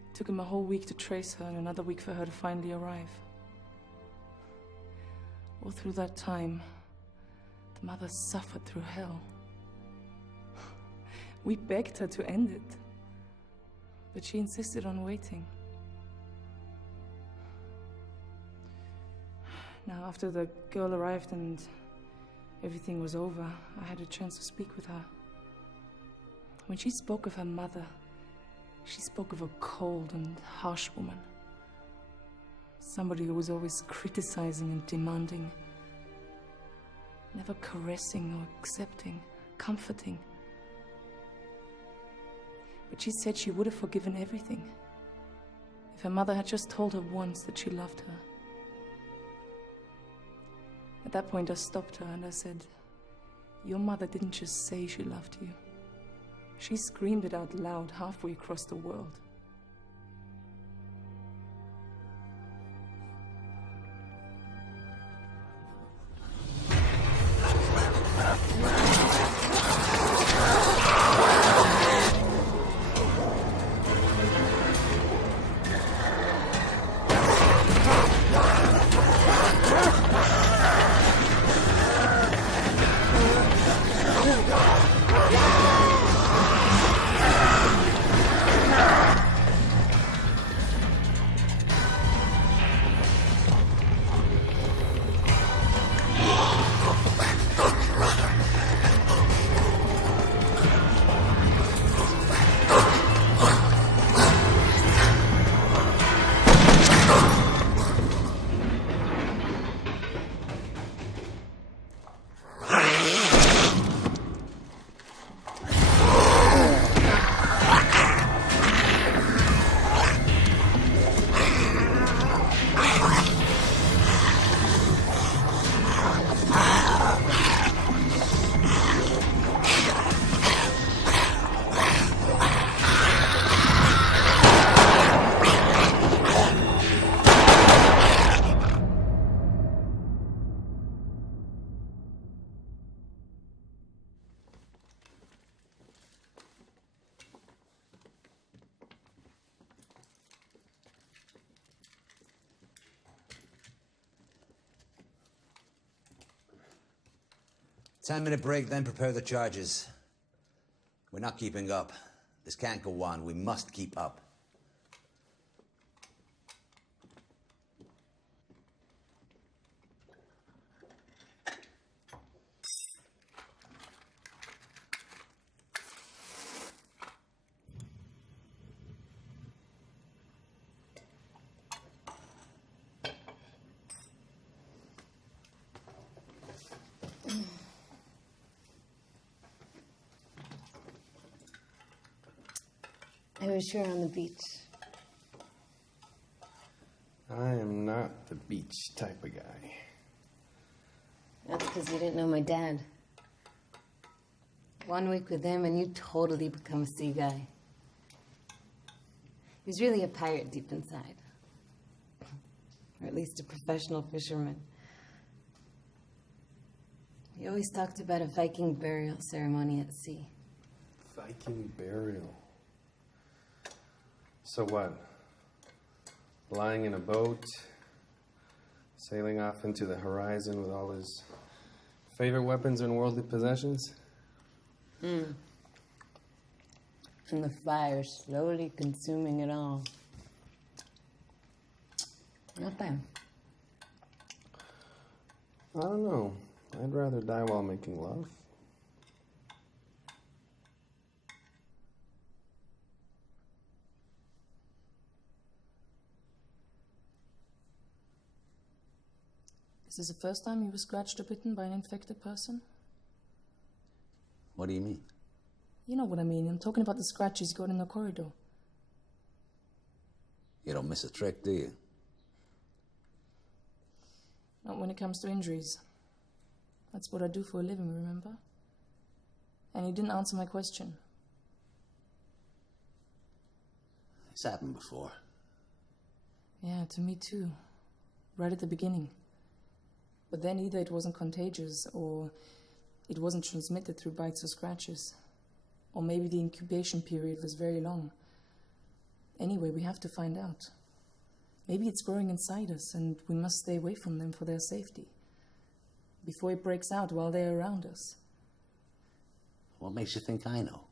It took him a whole week to trace her and another week for her to finally arrive. All through that time, the mother suffered through hell. We begged her to end it, but she insisted on waiting. Now, after the girl arrived and everything was over, I had a chance to speak with her. When she spoke of her mother, she spoke of a cold and harsh woman. Somebody who was always criticizing and demanding. Never caressing or accepting, comforting. But she said she would have forgiven everything if her mother had just told her once that she loved her. At that point, I stopped her and I said, "Your mother didn't just say she loved you. She screamed it out loud halfway across the world." 10-minute break, then prepare the charges. We're not keeping up. This can't go on. We must keep up. I wish you were on the beach. I am not the beach type of guy. That's because you didn't know my dad. 1 week with him and you totally become a sea guy. He's really a pirate deep inside. Or at least a professional fisherman. He always talked about a Viking burial ceremony at sea. Viking burial. So what? Lying in a boat, sailing off into the horizon with all his favorite weapons and worldly possessions? And the fire slowly consuming it all. Not bad. I don't know. I'd rather die while making love. Is this the first time you were scratched or bitten by an infected person? What do you mean? You know what I mean. I'm talking about the scratches you got in the corridor. You don't miss a trick, do you? Not when it comes to injuries. That's what I do for a living, remember? And you didn't answer my question. It's happened before. Yeah, to me too. Right at the beginning. But then either it wasn't contagious, or it wasn't transmitted through bites or scratches. Or maybe the incubation period was very long. Anyway, we have to find out. Maybe it's growing inside us, and we must stay away from them for their safety. Before it breaks out while they're around us. What makes you think I know?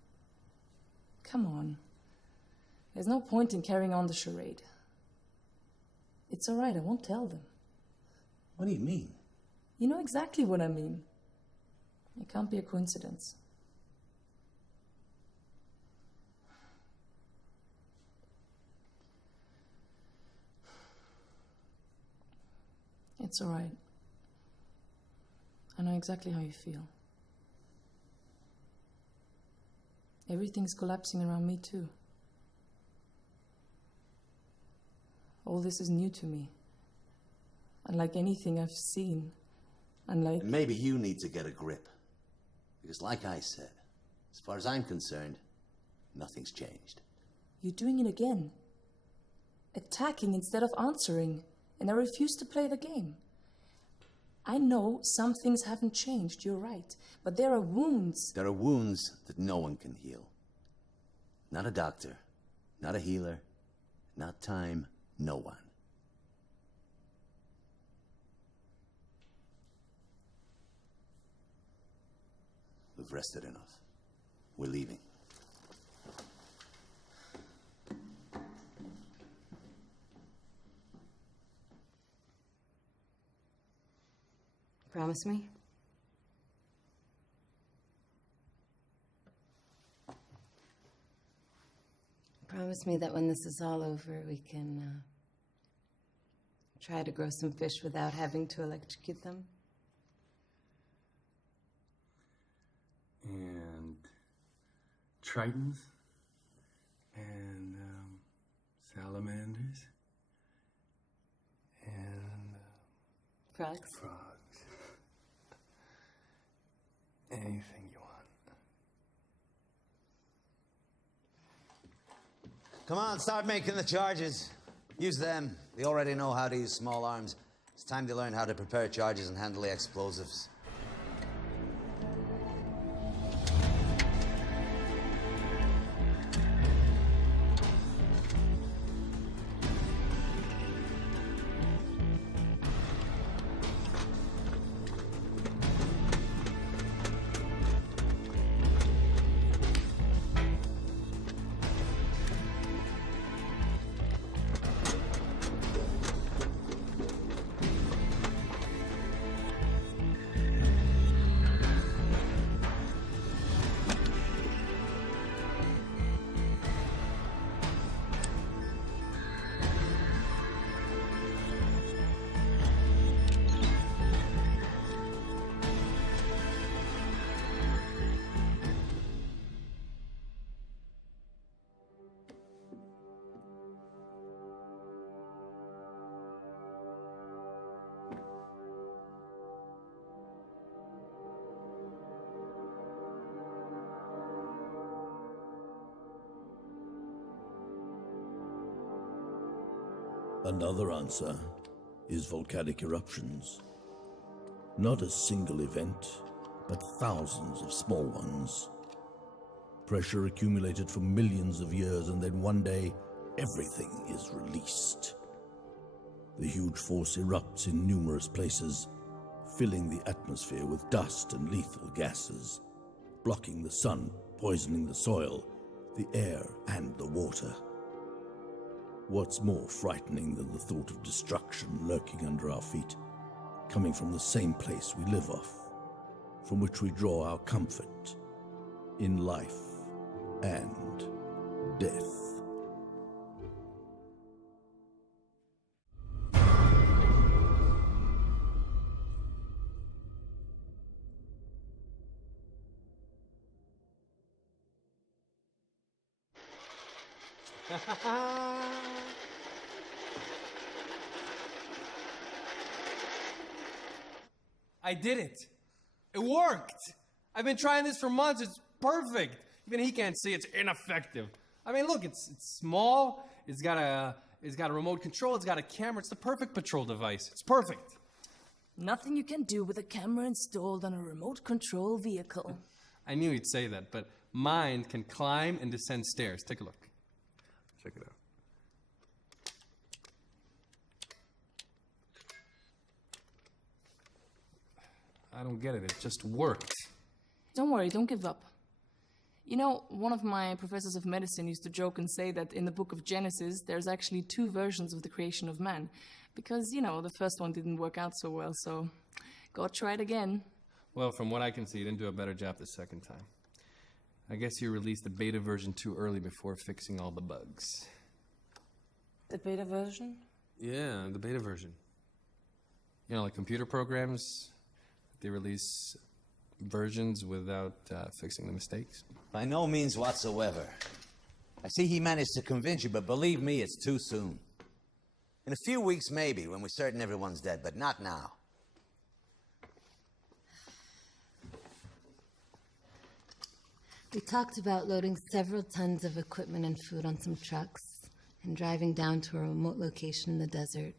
Come on. There's no point in carrying on the charade. It's all right, I won't tell them. What do you mean? You know exactly what I mean. It can't be a coincidence. It's all right. I know exactly how you feel. Everything's collapsing around me too. All this is new to me. Unlike anything I've seen. Unlike... Maybe you need to get a grip. Because like I said, as far as I'm concerned, nothing's changed. You're doing it again. Attacking instead of answering. And I refuse to play the game. I know some things haven't changed, you're right. But there are wounds. There are wounds that no one can heal. Not a doctor, not a healer, not time, no one. We've rested enough. We're leaving. Promise me? Promise me that when this is all over, we can try to grow some fish without having to electrocute them? And tritons and salamanders and Frogs? frogs. Anything you want. Come on, start making the charges. Use them. They already know how to use small arms. It's time to learn how to prepare charges and handle the explosives. Another answer is volcanic eruptions. Not a single event, but thousands of small ones. Pressure accumulated for millions of years, and then one day, everything is released. The huge force erupts in numerous places, filling the atmosphere with dust and lethal gases, blocking the sun, poisoning the soil, the air, and the water. What's more frightening than the thought of destruction lurking under our feet, coming from the same place we live off, from which we draw our comfort in life and death? I did it. It worked. I've been trying this for months. It's perfect. Even he can't see it's ineffective. I mean, look, it's small. It's got a remote control. It's got a camera. It's the perfect patrol device. It's perfect. Nothing you can do with a camera installed on a remote control vehicle. I knew he'd say that, but mine can climb and descend stairs. Take a look. Check it out. I don't get it. It just worked. Don't worry, don't give up. You know, one of my professors of medicine used to joke and say that in the book of Genesis, there's actually 2 versions of the creation of man. Because, you know, the first one didn't work out so well, so God tried again. Well, from what I can see, you didn't do a better job the second time. I guess you released the beta version too early before fixing all the bugs. The beta version? Yeah, the beta version. You know, like computer programs, they release versions without fixing the mistakes. By no means whatsoever. I see he managed to convince you, but believe me, it's too soon. In a few weeks, maybe, when we're certain everyone's dead, but not now. We talked about loading several tons of equipment and food on some trucks and driving down to a remote location in the desert,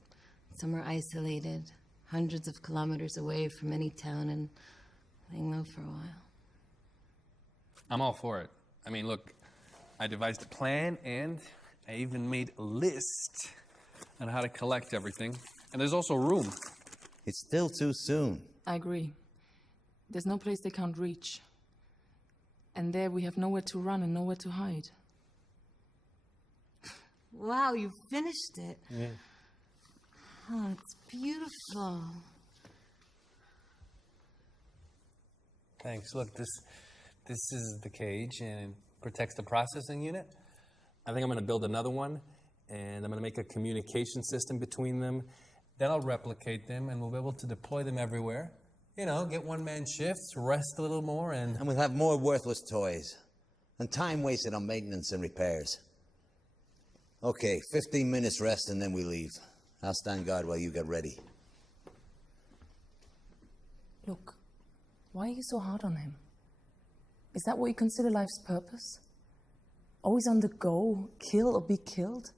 somewhere isolated, hundreds of kilometers away from any town, and laying low for a while. I'm all for it. I mean, look, I devised a plan and I even made a list on how to collect everything. And there's also room. It's still too soon. I agree. There's no place they can't reach. And there we have nowhere to run and nowhere to hide. Wow, you finished it. Yeah. Oh, it's beautiful. Thanks. Look, this is the cage and it protects the processing unit. I think I'm going to build another one, and I'm going to make a communication system between them. Then I'll replicate them, and we'll be able to deploy them everywhere. You know, get one-man shifts, rest a little more, and And we'll have more worthless toys. And time wasted on maintenance and repairs. Okay, 15 minutes rest and then we leave. I'll stand guard while you get ready. Look, why are you so hard on him? Is that what you consider life's purpose? Always on the go, kill or be killed?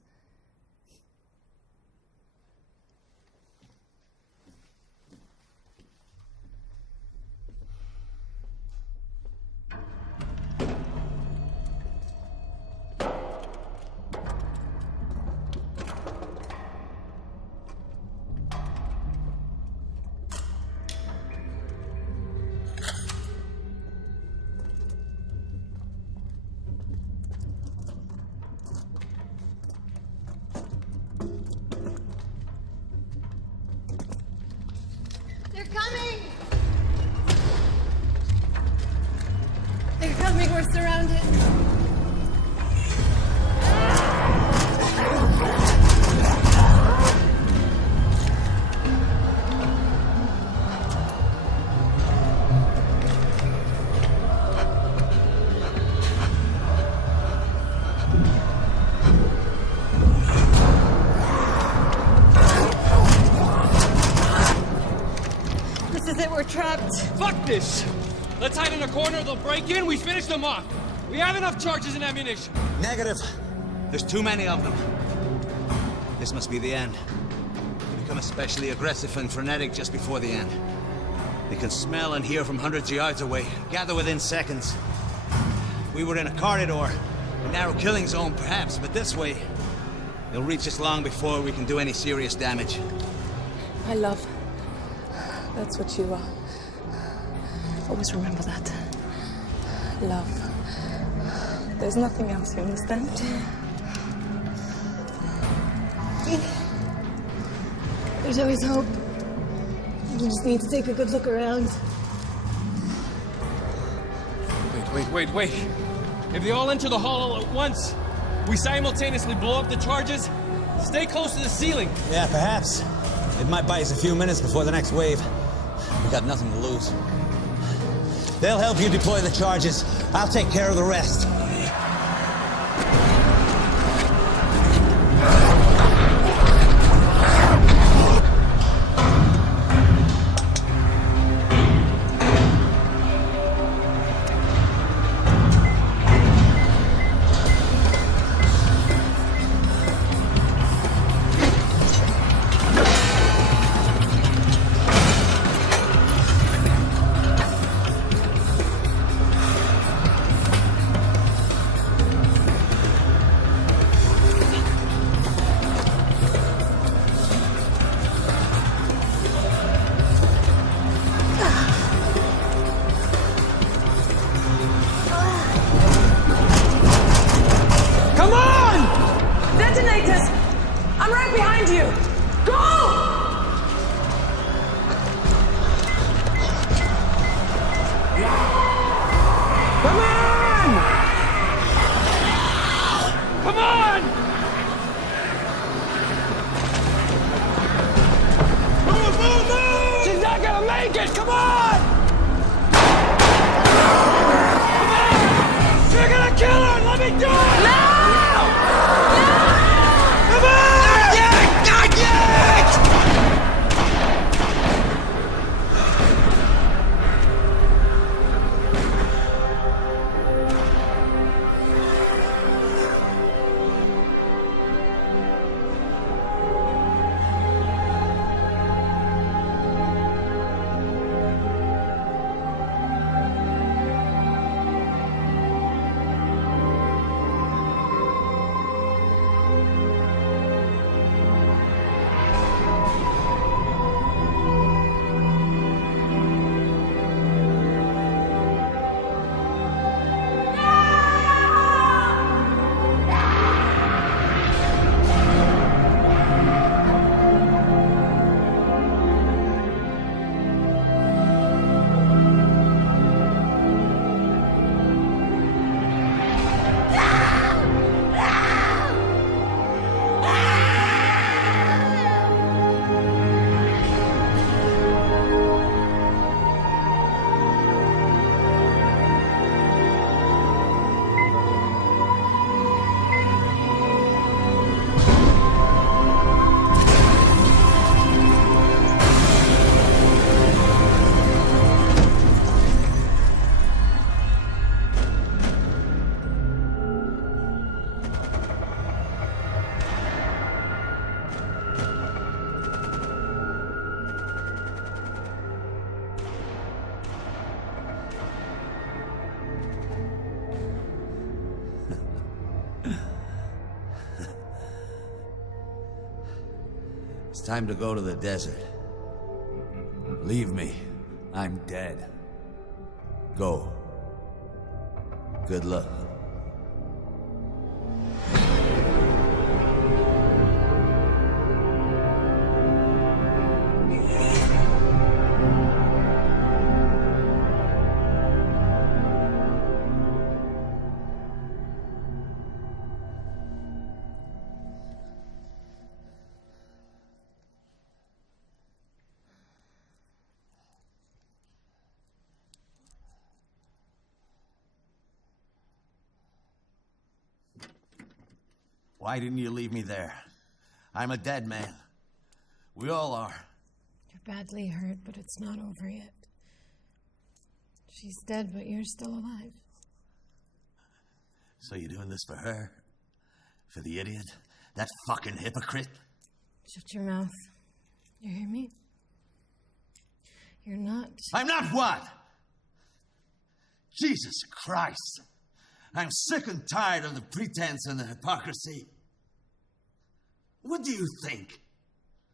They're coming! They're coming, we're surrounded. This is it, we're trapped. fuck this! Let's hide in a corner, they'll break in, we finish them off. We have enough charges and ammunition. Negative. There's too many of them. This must be the end. They become especially aggressive and frenetic just before the end. They can smell and hear from hundreds of yards away, gather within seconds. If we were in a corridor, a narrow killing zone perhaps, but this way, they'll reach us long before we can do any serious damage. My love. That's what you are. Always remember that. Love. There's nothing else, you understand? There's always hope. You just need to take a good look around. Wait. If they all enter the hall all at once, we simultaneously blow up the charges. Stay close to the ceiling. Yeah, perhaps. It might buy us a few minutes before the next wave. We got nothing to lose. They'll help you deploy the charges. I'll take care of the rest. It's time to go to the desert. Leave me. I'm dead. Go. Good luck. Why didn't you leave me there? I'm a dead man. We all are. You're badly hurt, but it's not over yet. She's dead, but you're still alive. So you're doing this for her? For the idiot? That fucking hypocrite? Shut your mouth. You hear me? You're not... I'm not what? Jesus Christ. I'm sick and tired of the pretense and the hypocrisy. What do you think?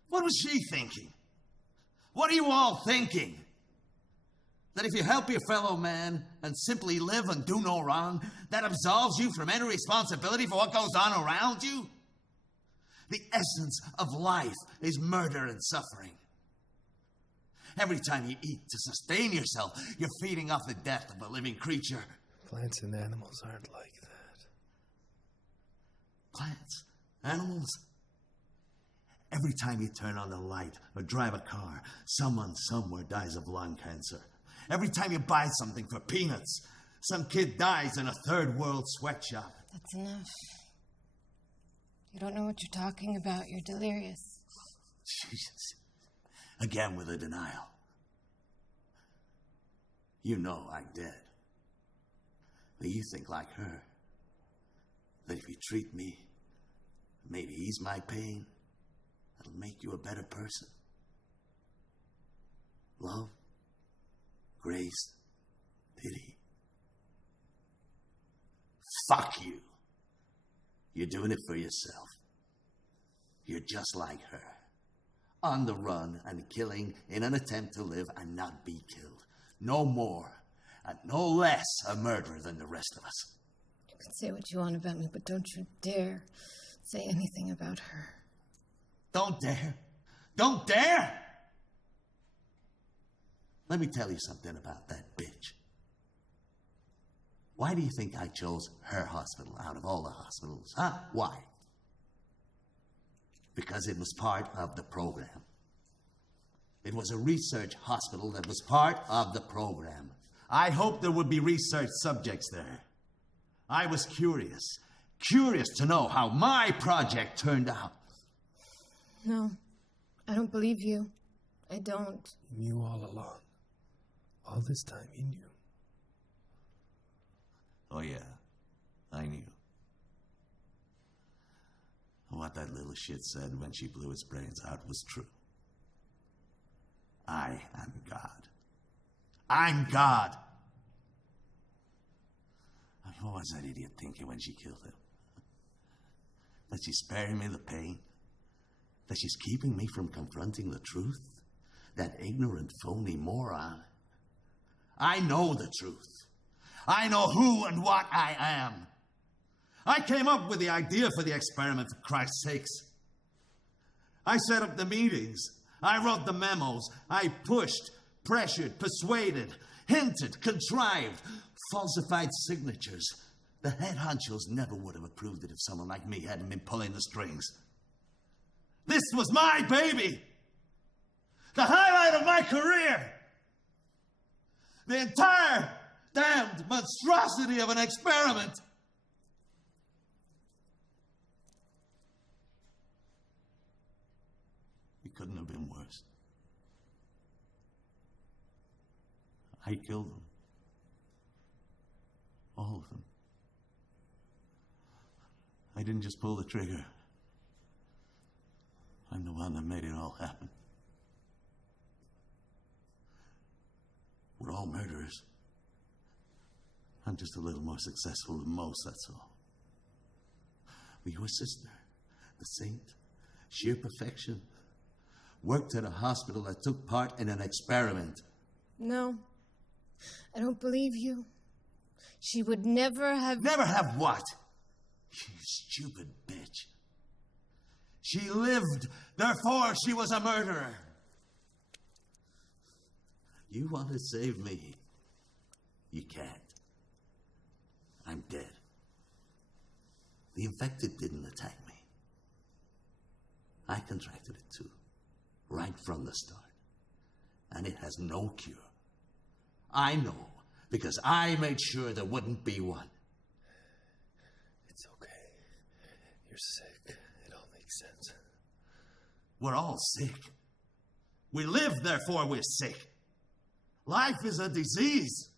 What was she thinking? What are you all thinking? That if you help your fellow man and simply live and do no wrong, that absolves you from any responsibility for what goes on around you? The essence of life is murder and suffering. Every time you eat to sustain yourself, you're feeding off the death of a living creature. Plants and animals aren't like that. Plants? Animals? Every time you turn on the light or drive a car, someone somewhere dies of lung cancer. Every time you buy something for peanuts, some kid dies in a third world sweatshop. That's enough. You don't know what you're talking about. You're delirious. Jesus. Again with the denial. You know I'm dead. But you think like her. That if you treat me, maybe ease my pain, it'll make you a better person. Love, grace, pity. Fuck you. You're doing it for yourself. You're just like her. On the run and killing in an attempt to live and not be killed. No more and no less a murderer than the rest of us. You can say what you want about me, but don't you dare say anything about her. Don't dare. Don't dare! Let me tell you something about that bitch. Why do you think I chose her hospital out of all the hospitals? Huh? Why? Because it was part of the program. It was a research hospital that was part of the program. I hoped there would be research subjects there. I was curious to know how my project turned out. No, I don't believe you. I don't. You knew all along. All this time you knew. Oh yeah, I knew. What that little shit said when she blew its brains out was true. I am God. I'm God! What was that idiot thinking when she killed him? That she's sparing me the pain? That she's keeping me from confronting the truth? That ignorant, phony moron? I know the truth. I know who and what I am. I came up with the idea for the experiment, for Christ's sakes. I set up the meetings. I wrote the memos. I pushed, pressured, persuaded, hinted, contrived, falsified signatures. The head honchos never would have approved it if someone like me hadn't been pulling the strings. This was my baby. The highlight of my career. The entire damned monstrosity of an experiment. It couldn't have been worse. I killed them. All of them. I didn't just pull the trigger. I'm the one that made it all happen. We're all murderers. I'm just a little more successful than most, that's all. But your sister, the saint, sheer perfection, worked at a hospital that took part in an experiment. No, I don't believe you. She would never have... Never have what? You stupid bitch. She lived, therefore she was a murderer. You want to save me? You can't. I'm dead. The infected didn't attack me. I contracted it too, right from the start. And it has no cure. I know, because I made sure there wouldn't be one. It's okay. You're sick. It all makes sense. We're all sick. We live, therefore we're sick. Life is a disease.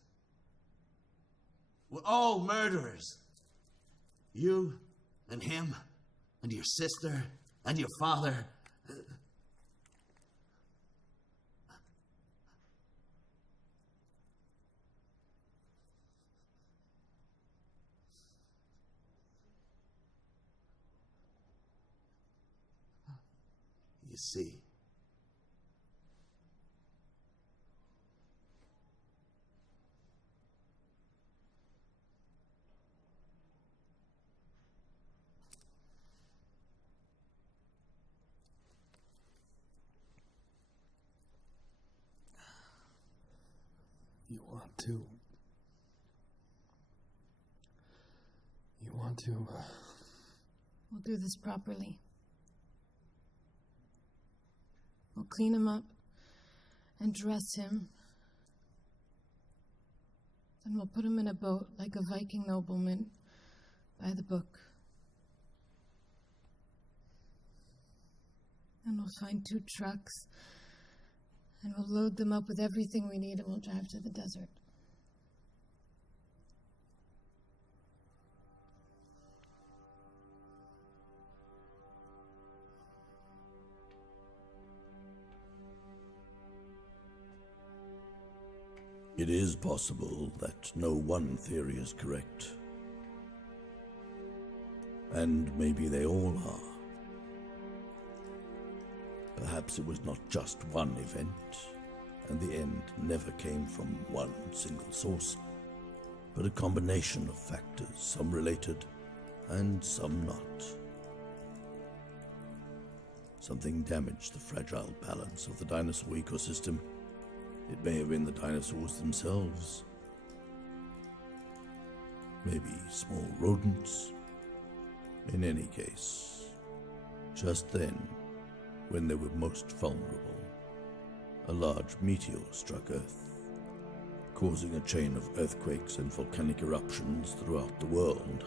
We're all murderers. You and him and your sister and your father You see, You want to. We'll do this properly. We'll clean him up and dress him. Then we'll put him in a boat like a Viking nobleman by the book. And we'll find 2 trucks and we'll load them up with everything we need and we'll drive to the desert. It is possible that no one theory is correct. And maybe they all are. Perhaps it was not just one event, and the end never came from one single source, but a combination of factors, some related and some not. Something damaged the fragile balance of the dinosaur ecosystem. It may have been the dinosaurs themselves. Maybe small rodents. In any case, just then, when they were most vulnerable, a large meteor struck Earth, causing a chain of earthquakes and volcanic eruptions throughout the world.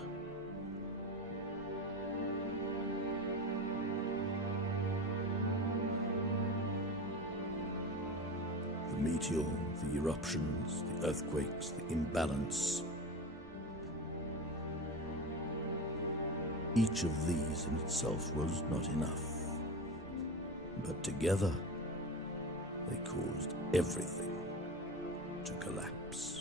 The meteor, the eruptions, the earthquakes, the imbalance. Each of these in itself was not enough. But together, they caused everything to collapse.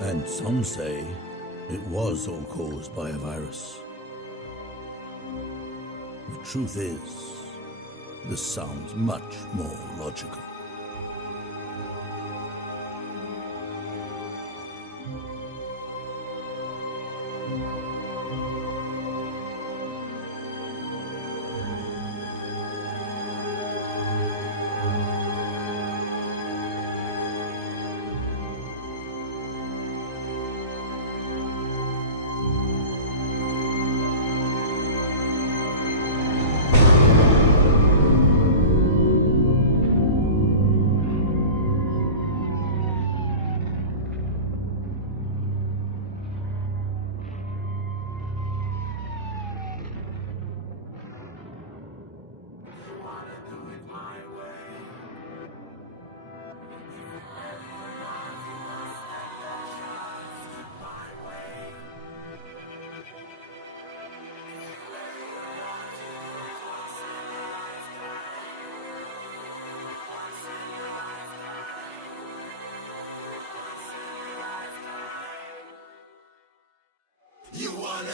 And some say it was all caused by a virus. The truth is, this sounds much more logical.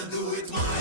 do it my